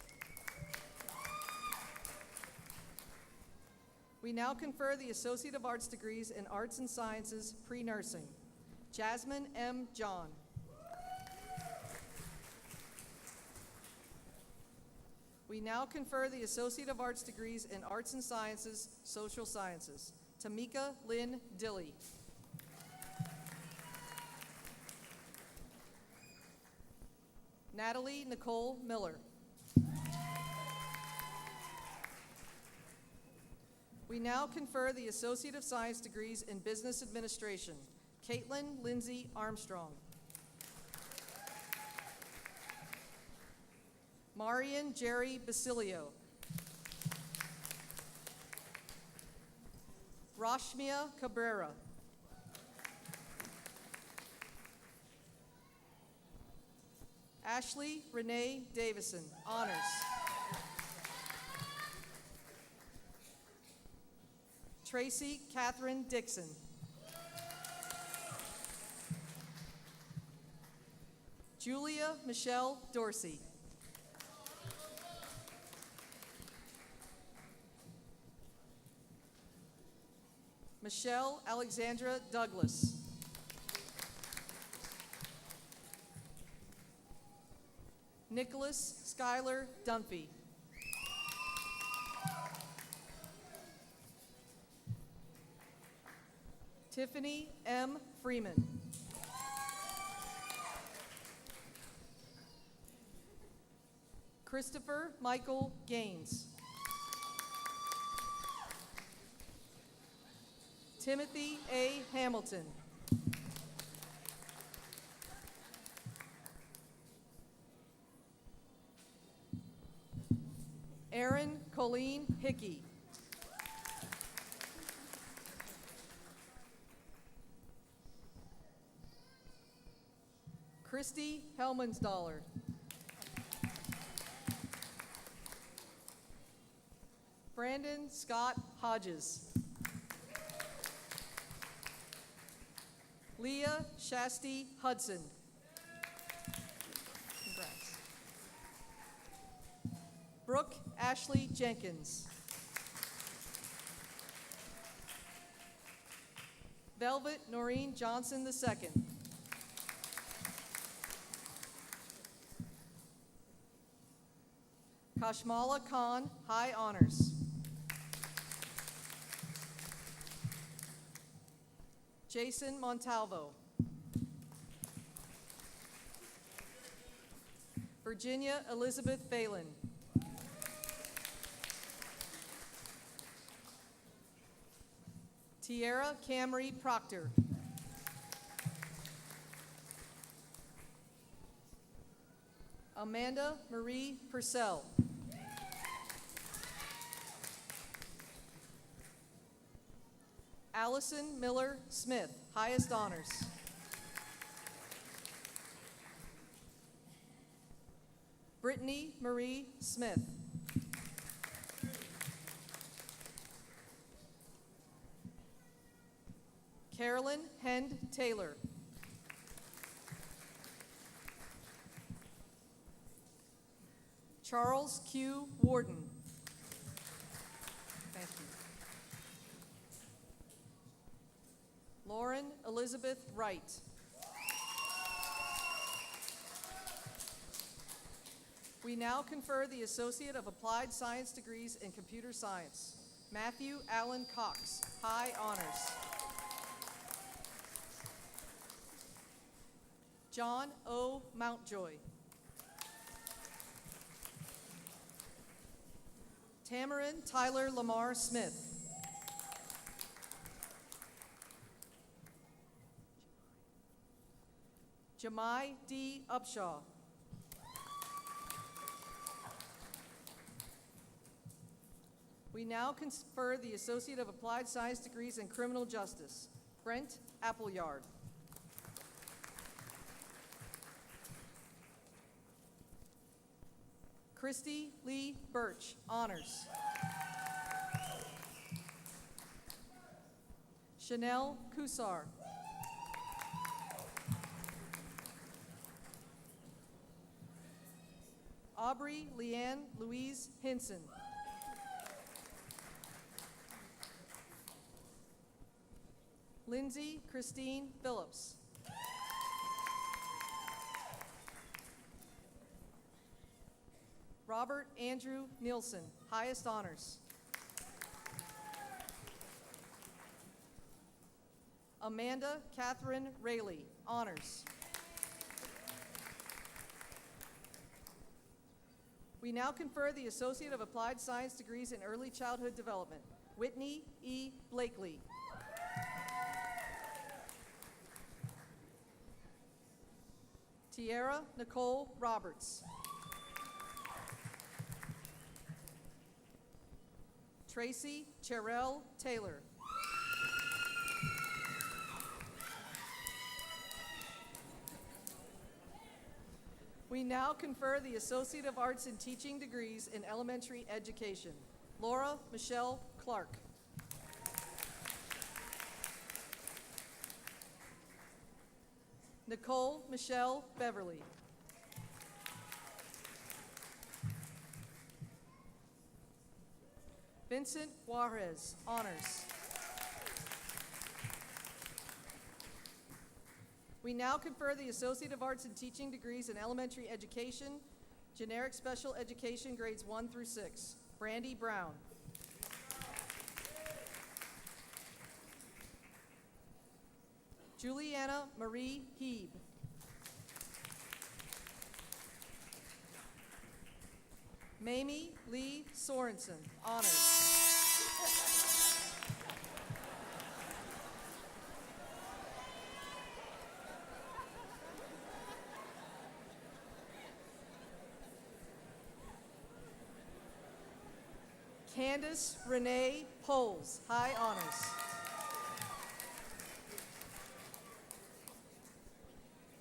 We now confer the Associate of Arts degrees in Arts and Sciences, Pre-Nursing. Jasmine M. John. We now confer the Associate of Arts degrees in Arts and Sciences, Social Sciences. Tamika Lynn Dilly. Natalie Nicole Miller. We now confer the Associate of Science degrees in Business Administration. Caitlin Lindsay Armstrong. Marian Jerry Basilio. Rashmia Cabrera. Ashley Renee Davison, Honors. Tracy Catherine Dixon. Julia Michelle Dorsey. Michelle Alexandra Douglas. Nicholas Schuyler Dunphy. Tiffany M. Freeman. Christopher Michael Gaines. Timothy A. Hamilton. Aaron Colleen Hickey. Christy Helmansdollar. Brandon Scott Hodges. Leah Shasti Hudson. Congrats. Brooke Ashley Jenkins. Velvet Noreen Johnson II. Kashmala Khan, High Honors. Jason Montalvo. Virginia Elizabeth Phelan. Tierra Camry Proctor. Amanda Marie Purcell. Allison Miller Smith, highest honors. Brittany Marie Smith. Carolyn Hend Taylor. Charles Q. Warden. Thank you. Lauren Elizabeth Wright. We now confer the Associate of Applied Science degrees in Computer Science. Matthew Allen Cox, High Honors. John O. Mountjoy. Tamarin Tyler Lamar Smith. Jamai D. Upshaw. We now confer the Associate of Applied Science degrees in Criminal Justice. Brent Appleyard. Christy Lee Birch, Honors. Chanel Kusar. Aubrey Leanne Louise Hinson. Lindsay Christine Phillips. Robert Andrew Nielsen, highest honors. Amanda Catherine Rayleigh, honors. We now confer the Associate of Applied Science degrees in Early Childhood Development. Whitney E. Blakely. Tierra Nicole Roberts. Tracy Cherelle Taylor. We now confer the Associate of Arts in Teaching degrees in Elementary Education. Laura Michelle Clark. Nicole Michelle Beverly. Vincent Juarez, honors. We now confer the Associate of Arts in Teaching degrees in Elementary Education, Generic Special Education, grades 1 through 6. Brandy Brown. Juliana Marie Heeb. Mamie Lee Sorensen, honors. Candace Renee Poles, high honors.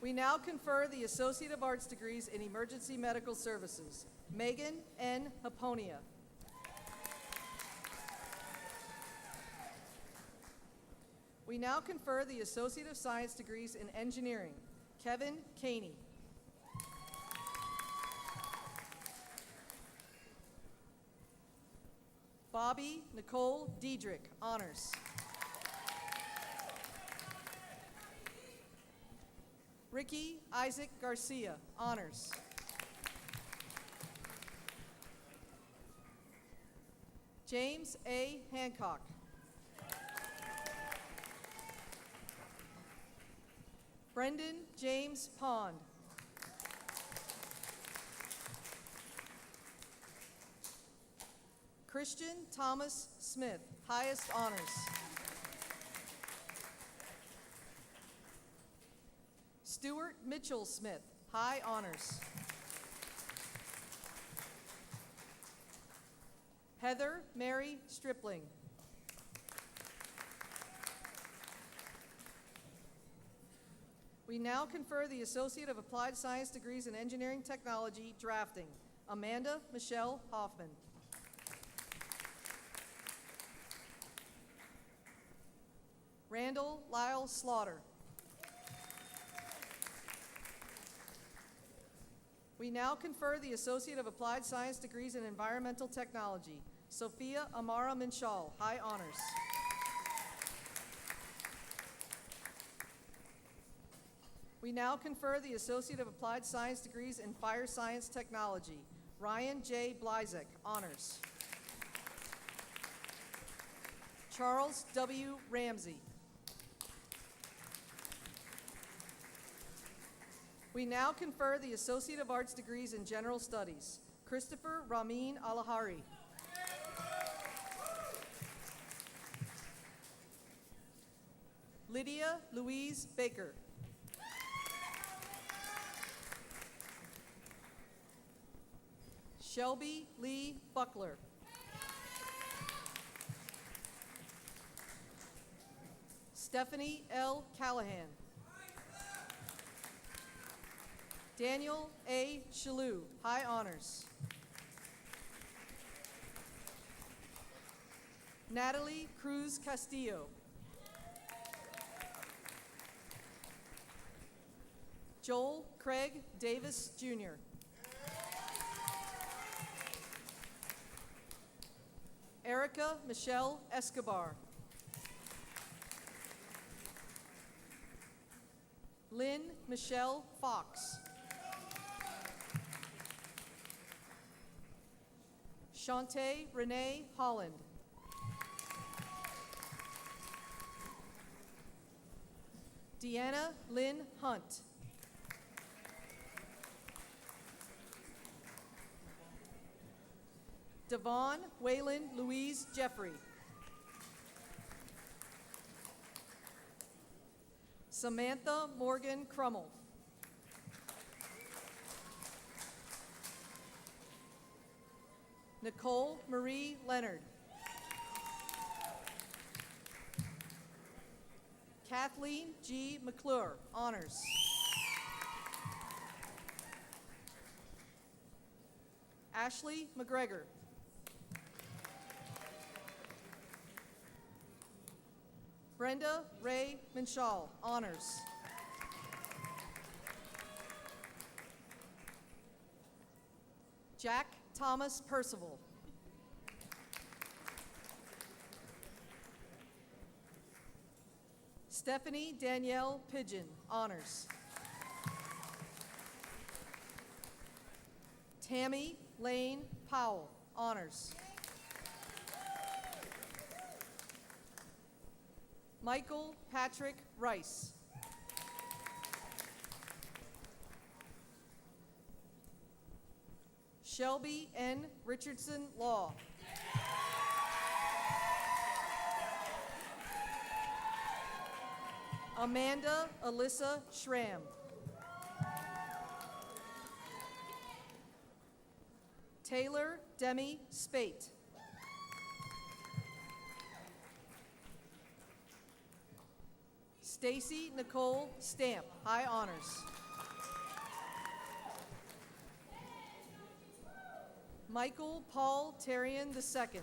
We now confer the Associate of Arts degrees in Emergency Medical Services. Megan N. Haponia. We now confer the Associate of Science degrees in Engineering. Kevin Caney. Bobby Nicole Diedrich, honors. Ricky Isaac Garcia, honors. James A. Hancock. Brendan James Pond. Christian Thomas Smith, highest honors. Stuart Mitchell Smith, high honors. Heather Mary Stripling. We now confer the Associate of Applied Science degrees in Engineering Technology, Drafting. Amanda Michelle Hoffman. Randall Lyle Slaughter. We now confer the Associate of Applied Science degrees in Environmental Technology. Sophia Amara Minshall, high honors. We now confer the Associate of Applied Science degrees in Fire Science Technology. Ryan J. Blizek, honors. Charles W. Ramsey. We now confer the Associate of Arts degrees in General Studies. Christopher Ramin Alahari. Lydia Louise Baker. Shelby Lee Buckler. Stephanie L. Callahan. Daniel A. Shalou, high honors. Natalie Cruz Castillo. Joel Craig Davis, Jr. Erica Michelle Escobar. Lynn Michelle Fox. Shantae Renee Holland. Deanna Lynn Hunt. Devon Waylon Louise Jeffrey. Samantha Morgan Crummel. Nicole Marie Leonard. Kathleen G. McClure, honors. Ashley McGregor. Brenda Ray Minshall, honors. Jack Thomas Percival. Stephanie Danielle Pigeon, honors. Tammy Lane Powell, honors. Michael Patrick Rice. Shelby N. Richardson Law. Amanda Alyssa Schramm. Taylor Demi Spate. Stacy Nicole Stamp, high honors. Michael Paul Terrian II.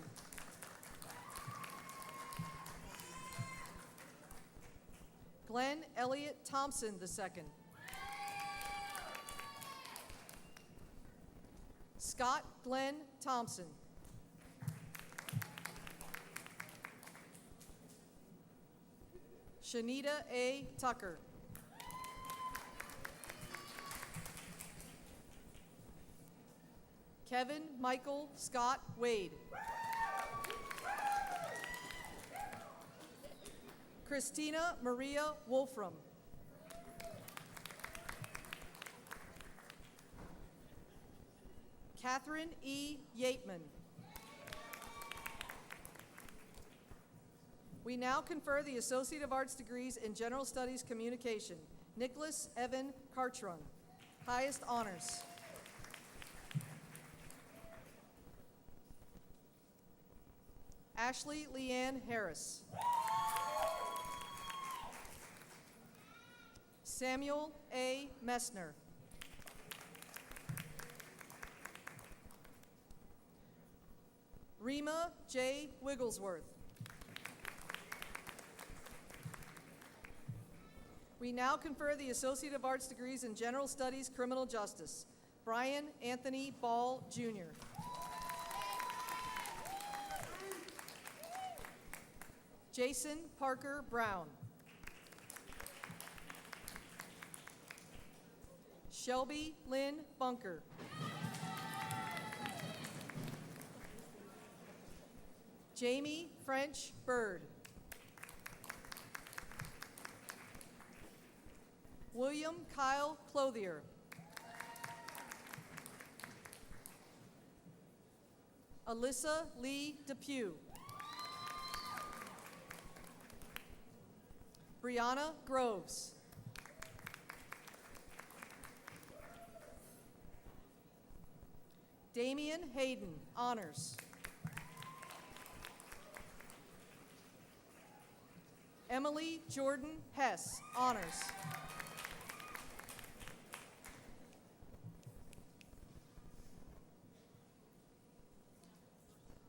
Glenn Elliott Thompson II. Scott Glenn Thompson. Shanita A. Tucker. Kevin Michael Scott Wade. Christina Maria Wolfram. Catherine E. Yateman. We now confer the Associate of Arts degrees in General Studies Communication. Nicholas Evan Cartron, highest honors. Ashley Leanne Harris. Samuel A. Messner. Rima J. Wigglesworth. We now confer the Associate of Arts degrees in General Studies Criminal Justice. Brian Anthony Ball, Jr. Jason Parker Brown. Shelby Lynn Bunker. Jamie French Bird. William Kyle Clothier. Alyssa Lee Depew. Brianna Groves. Damian Hayden, honors. Emily Jordan Hess, honors.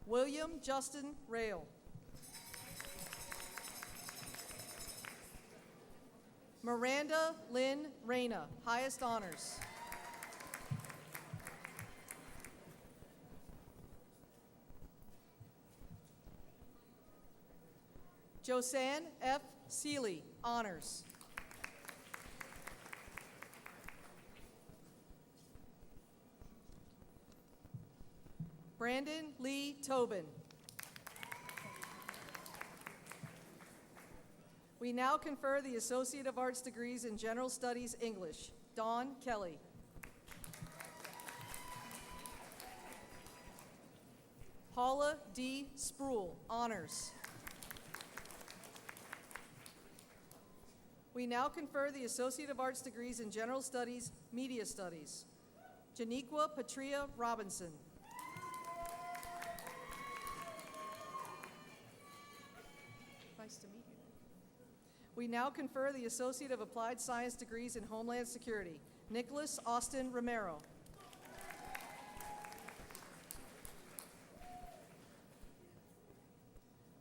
William Justin Rail. Miranda Lynn Reyna, highest honors. Josanne F. Seeley, honors. Brandon Lee Tobin. We now confer the Associate of Arts degrees in General Studies English. Dawn Kelly. Paula D. Spruill, honors. We now confer the Associate of Arts degrees in General Studies, Media Studies. Janiqua Patria Robinson. Nice to meet you. We now confer the Associate of Applied Science degrees in Homeland Security. Nicholas Austin Romero.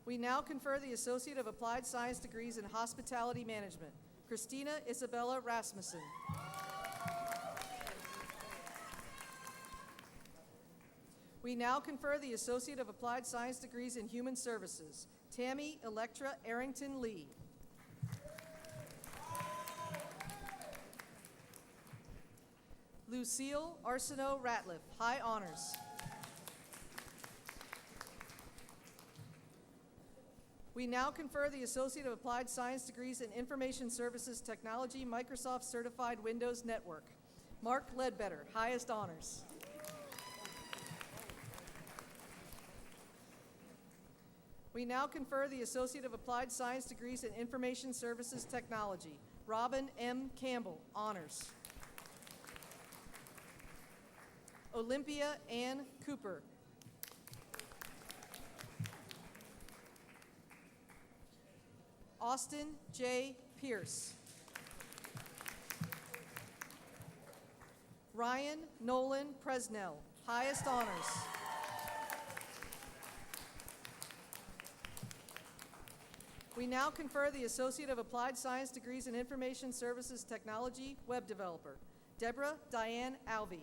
We now confer the Associate of Applied Science degrees in Hospitality Management. Christina Isabella Rasmussen. We now confer the Associate of Applied Science degrees in Human Services. Tammy Electra Arrington Lee. Lucille Arsenault Ratliff, high honors. We now confer the Associate of Applied Science degrees in Information Services Technology, Microsoft Certified Windows Network. Mark Ledbetter, highest honors. We now confer the Associate of Applied Science degrees in Information Services Technology. Robin M. Campbell, honors. Olympia Ann Cooper. Austin J. Pierce. Ryan Nolan Presnell, highest honors. We now confer the Associate of Applied Science degrees in Information Services Technology, Web Developer. Deborah Diane Alvey.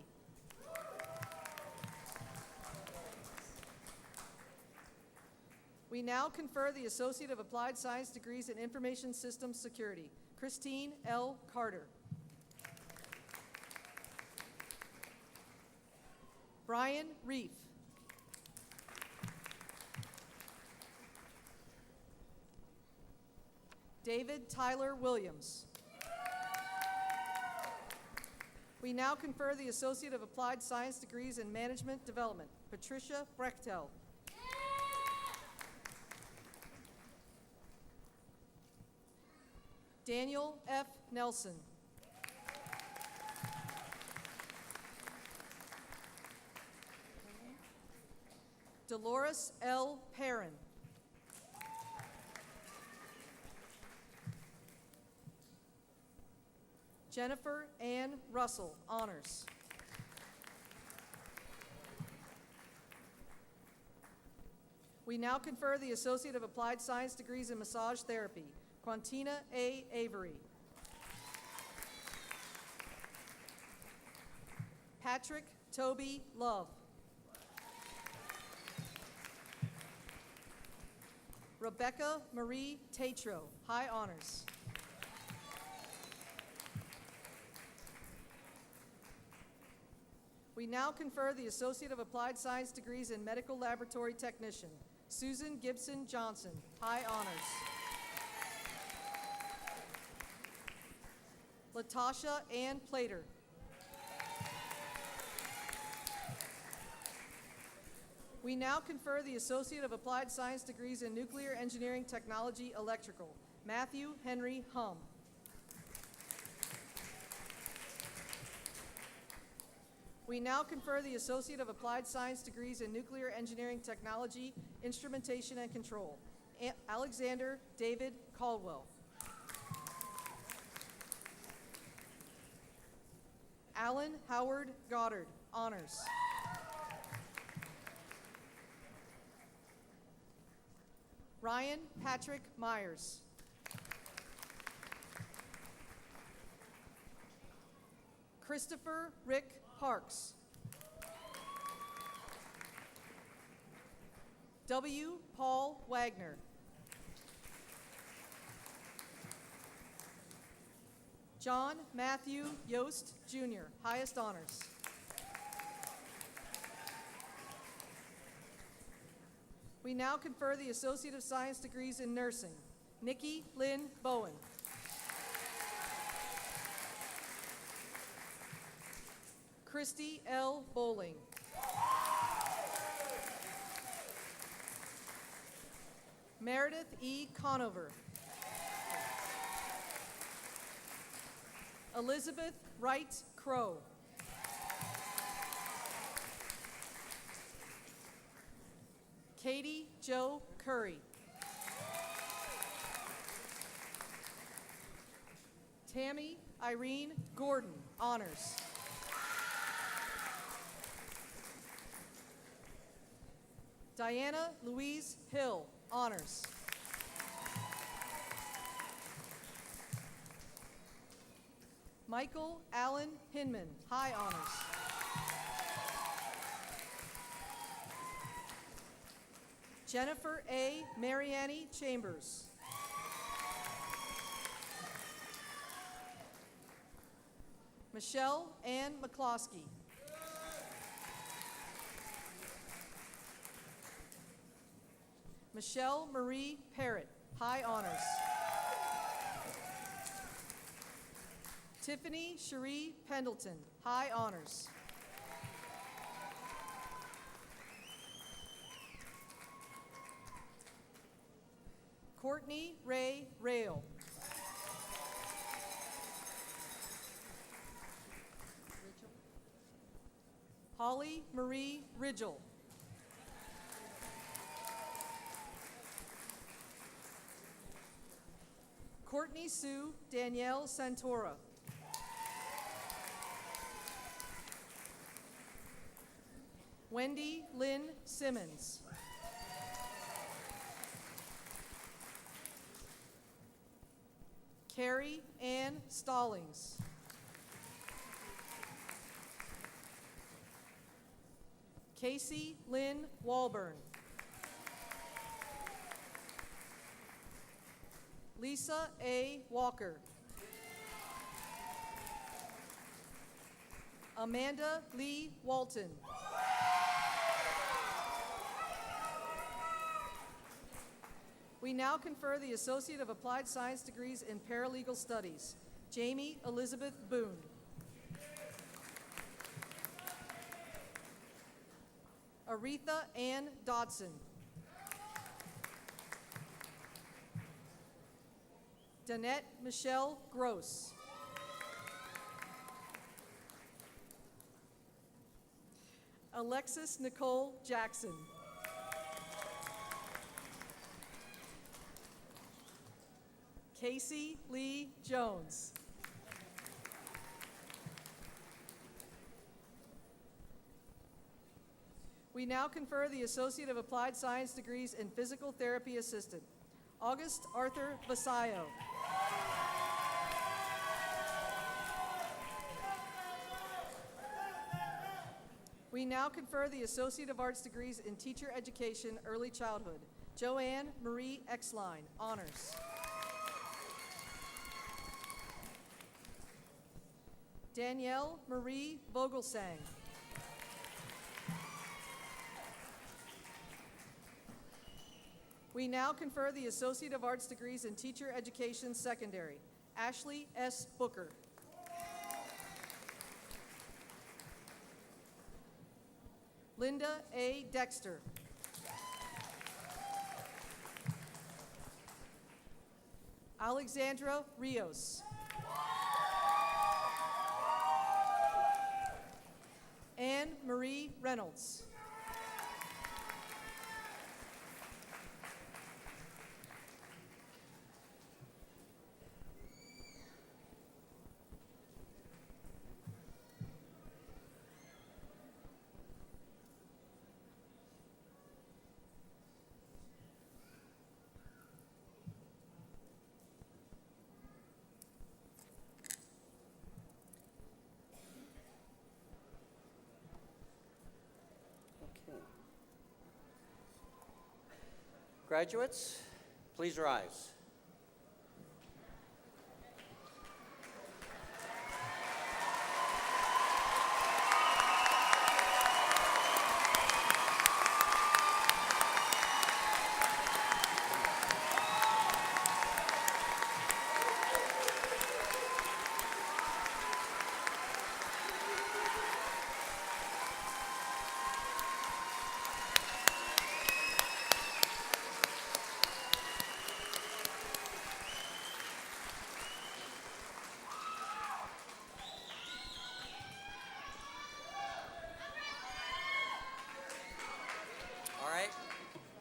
We now confer the Associate of Applied Science degrees in Information Systems Security. Christine L. Carter. Brian Reef. David Tyler Williams. We now confer the Associate of Applied Science degrees in Management Development. Patricia Brechtel. Daniel F. Nelson. Dolores L. Perrin. Jennifer Ann Russell, honors. We now confer the Associate of Applied Science degrees in Massage Therapy. Quantina A. Avery. Patrick Toby Love. Rebecca Marie Tatro, high honors. We now confer the Associate of Applied Science degrees in Medical Laboratory Technician. Susan Gibson Johnson, high honors. Latasha Ann Plater. We now confer the Associate of Applied Science degrees in Nuclear Engineering Technology Electrical. Matthew Henry Hum. We now confer the Associate of Applied Science degrees in Nuclear Engineering Technology, Instrumentation and Control. Alexander David Caldwell. Alan Howard Goddard, honors. Ryan Patrick Myers. Christopher Rick Parks. W. Paul Wagner. John Matthew Yost, Jr., highest honors. We now confer the Associate of Science degrees in Nursing. Nikki Lynn Bowen. Christy L. Bowling. Meredith E. Conover. Elizabeth Wright Crow. Katie Jo Curry. Tammy Irene Gordon, honors. Diana Louise Hill, honors. Michael Allen Hinman, high honors. Jennifer A. Mariani Chambers. Michelle Ann McCloskey. Michelle Marie Parrott, high honors. Tiffany Cherie Pendleton, high honors. Courtney Ray Rail. Holly Marie Ridgel. Courtney Sue Danielle Santora. Wendy Lynn Simmons. Carrie Ann Stallings. Casey Lynn Walburn. Lisa A. Walker. Amanda Lee Walton. We now confer the Associate of Applied Science degrees in Paralegal Studies. Jamie Elizabeth Boone. Aretha Ann Dodson. Danette Michelle Gross. Alexis Nicole Jackson. Casey Lee Jones. We now confer the Associate of Applied Science degrees in Physical Therapy Assistant. August Arthur Vasayo. We now confer the Associate of Arts degrees in Teacher Education, Early Childhood. Joanne Marie Exline, Honors. Danielle Marie Vogelsang. We now confer the Associate of Arts degrees in Teacher Education, Secondary. Ashley S. Booker. Linda A. Dexter. Alexandra Rios. Anne Marie Reynolds. Graduates, please rise.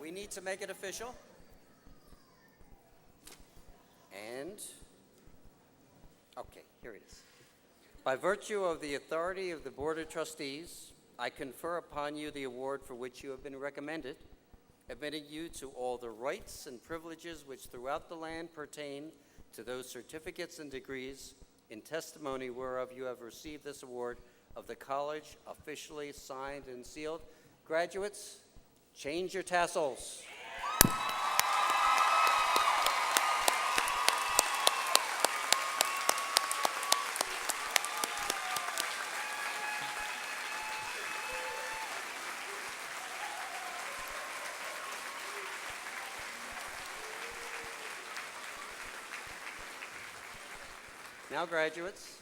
We need to make it official. And, okay, here it is. By virtue of the authority of the Board of Trustees, I confer upon you the award for which you have been recommended, admitting you to all the rights and privileges which throughout the land pertain to those certificates and degrees, in testimony whereof you have received this award of the college, officially signed and sealed. Graduates, change your tassels. Now, graduates,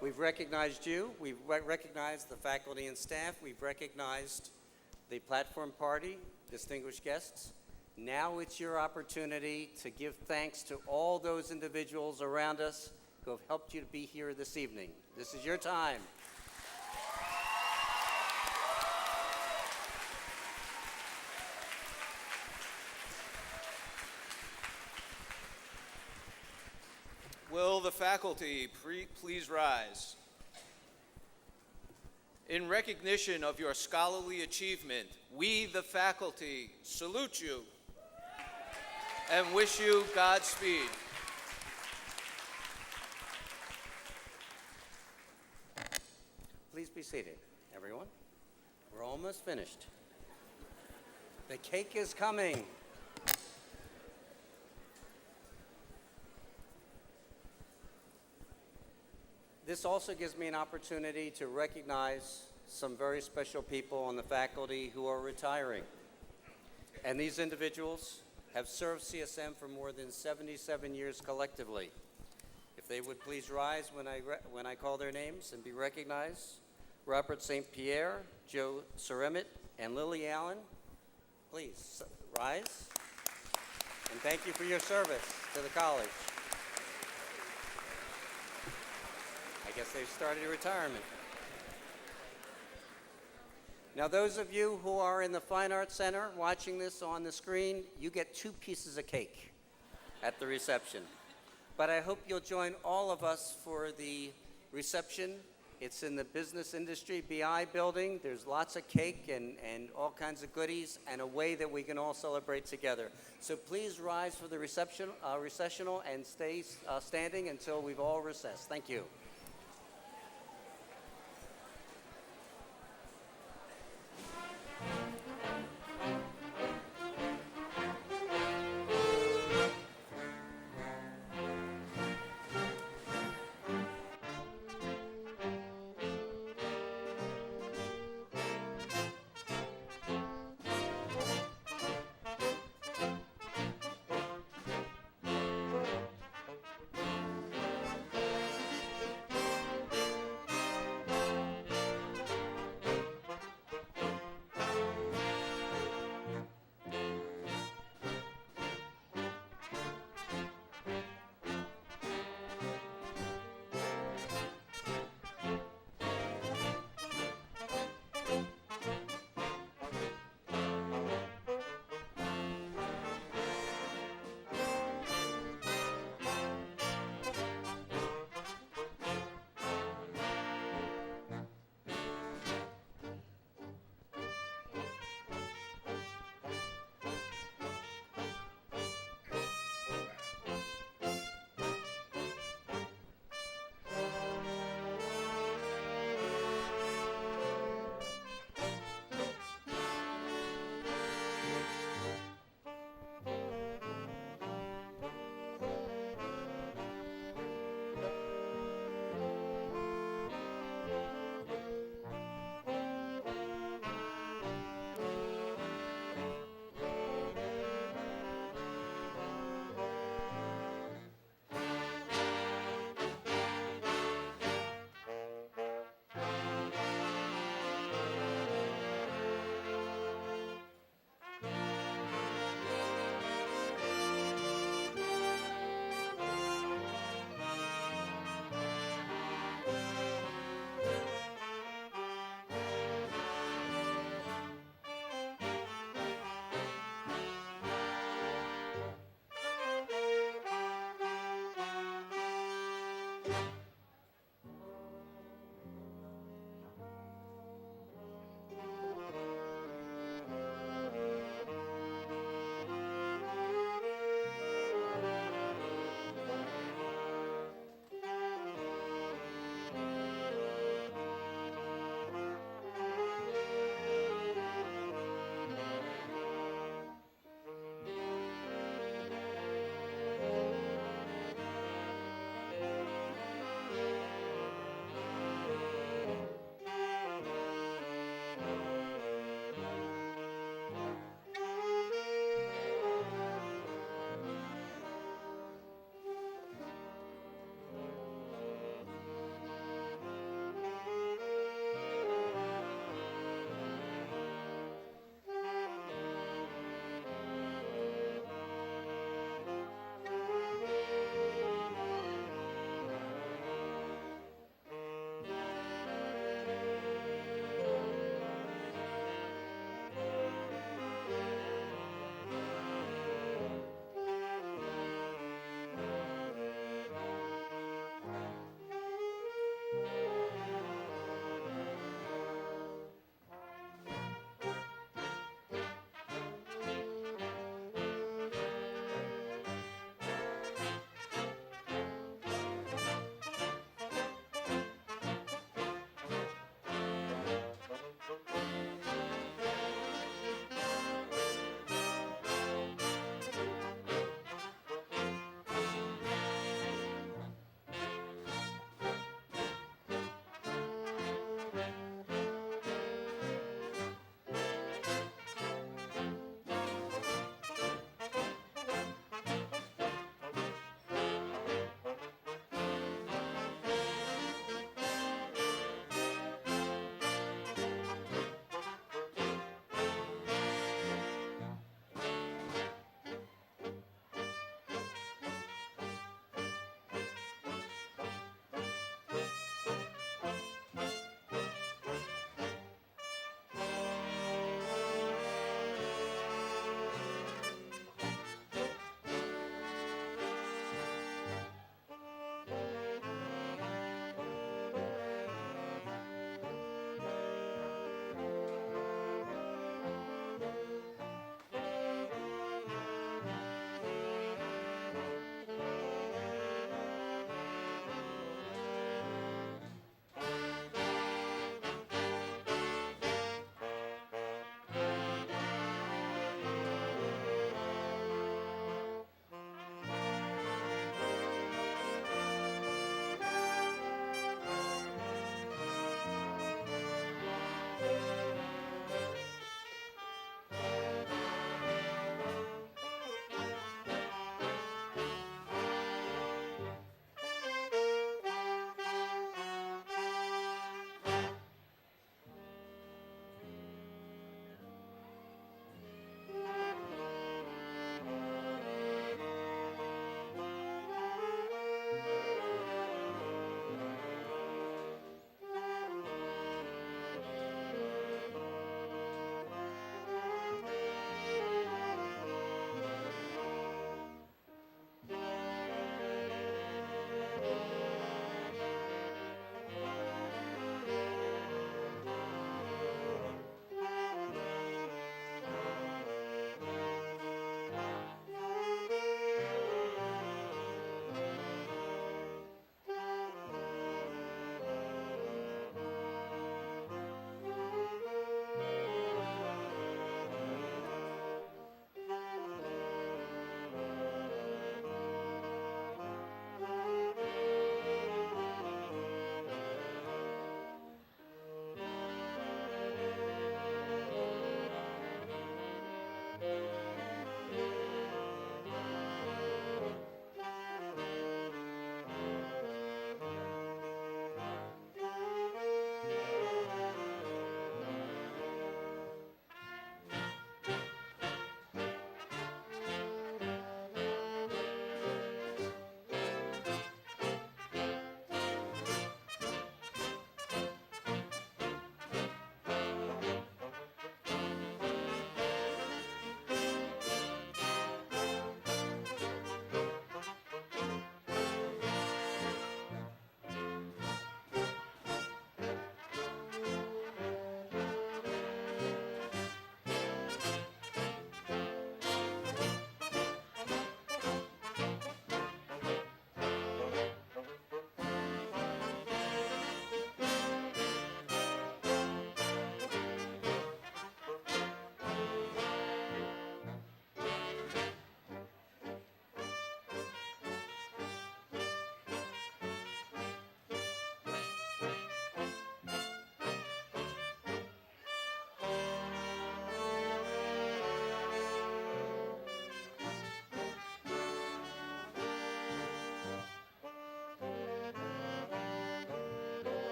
we've recognized you, we've recognized the faculty and staff, we've recognized the platform party, distinguished guests. Now it's your opportunity to give thanks to all those individuals around us who have helped you to be here this evening. This is your time. Will the faculty please rise? In recognition of your scholarly achievement, we, the faculty, salute you and wish you Godspeed. Please be seated, everyone. We're almost finished. The cake is coming. This also gives me an opportunity to recognize some very special people on the faculty who are retiring. And these individuals have served CSM for more than 77 years collectively. If they would please rise when I call their names and be recognized. Robert St. Pierre, Joe Ceremit, and Lily Allen, please rise. And thank you for your service to the college. I guess they've started retirement. Now, those of you who are in the Fine Arts Center watching this on the screen, you get 2 pieces of cake at the reception. But I hope you'll join all of us for the reception. It's in the Business Industry BI building. There's lots of cake and all kinds of goodies and a way that we can all celebrate together. So please rise for the recessional and stay standing until we've all recessed. Thank you.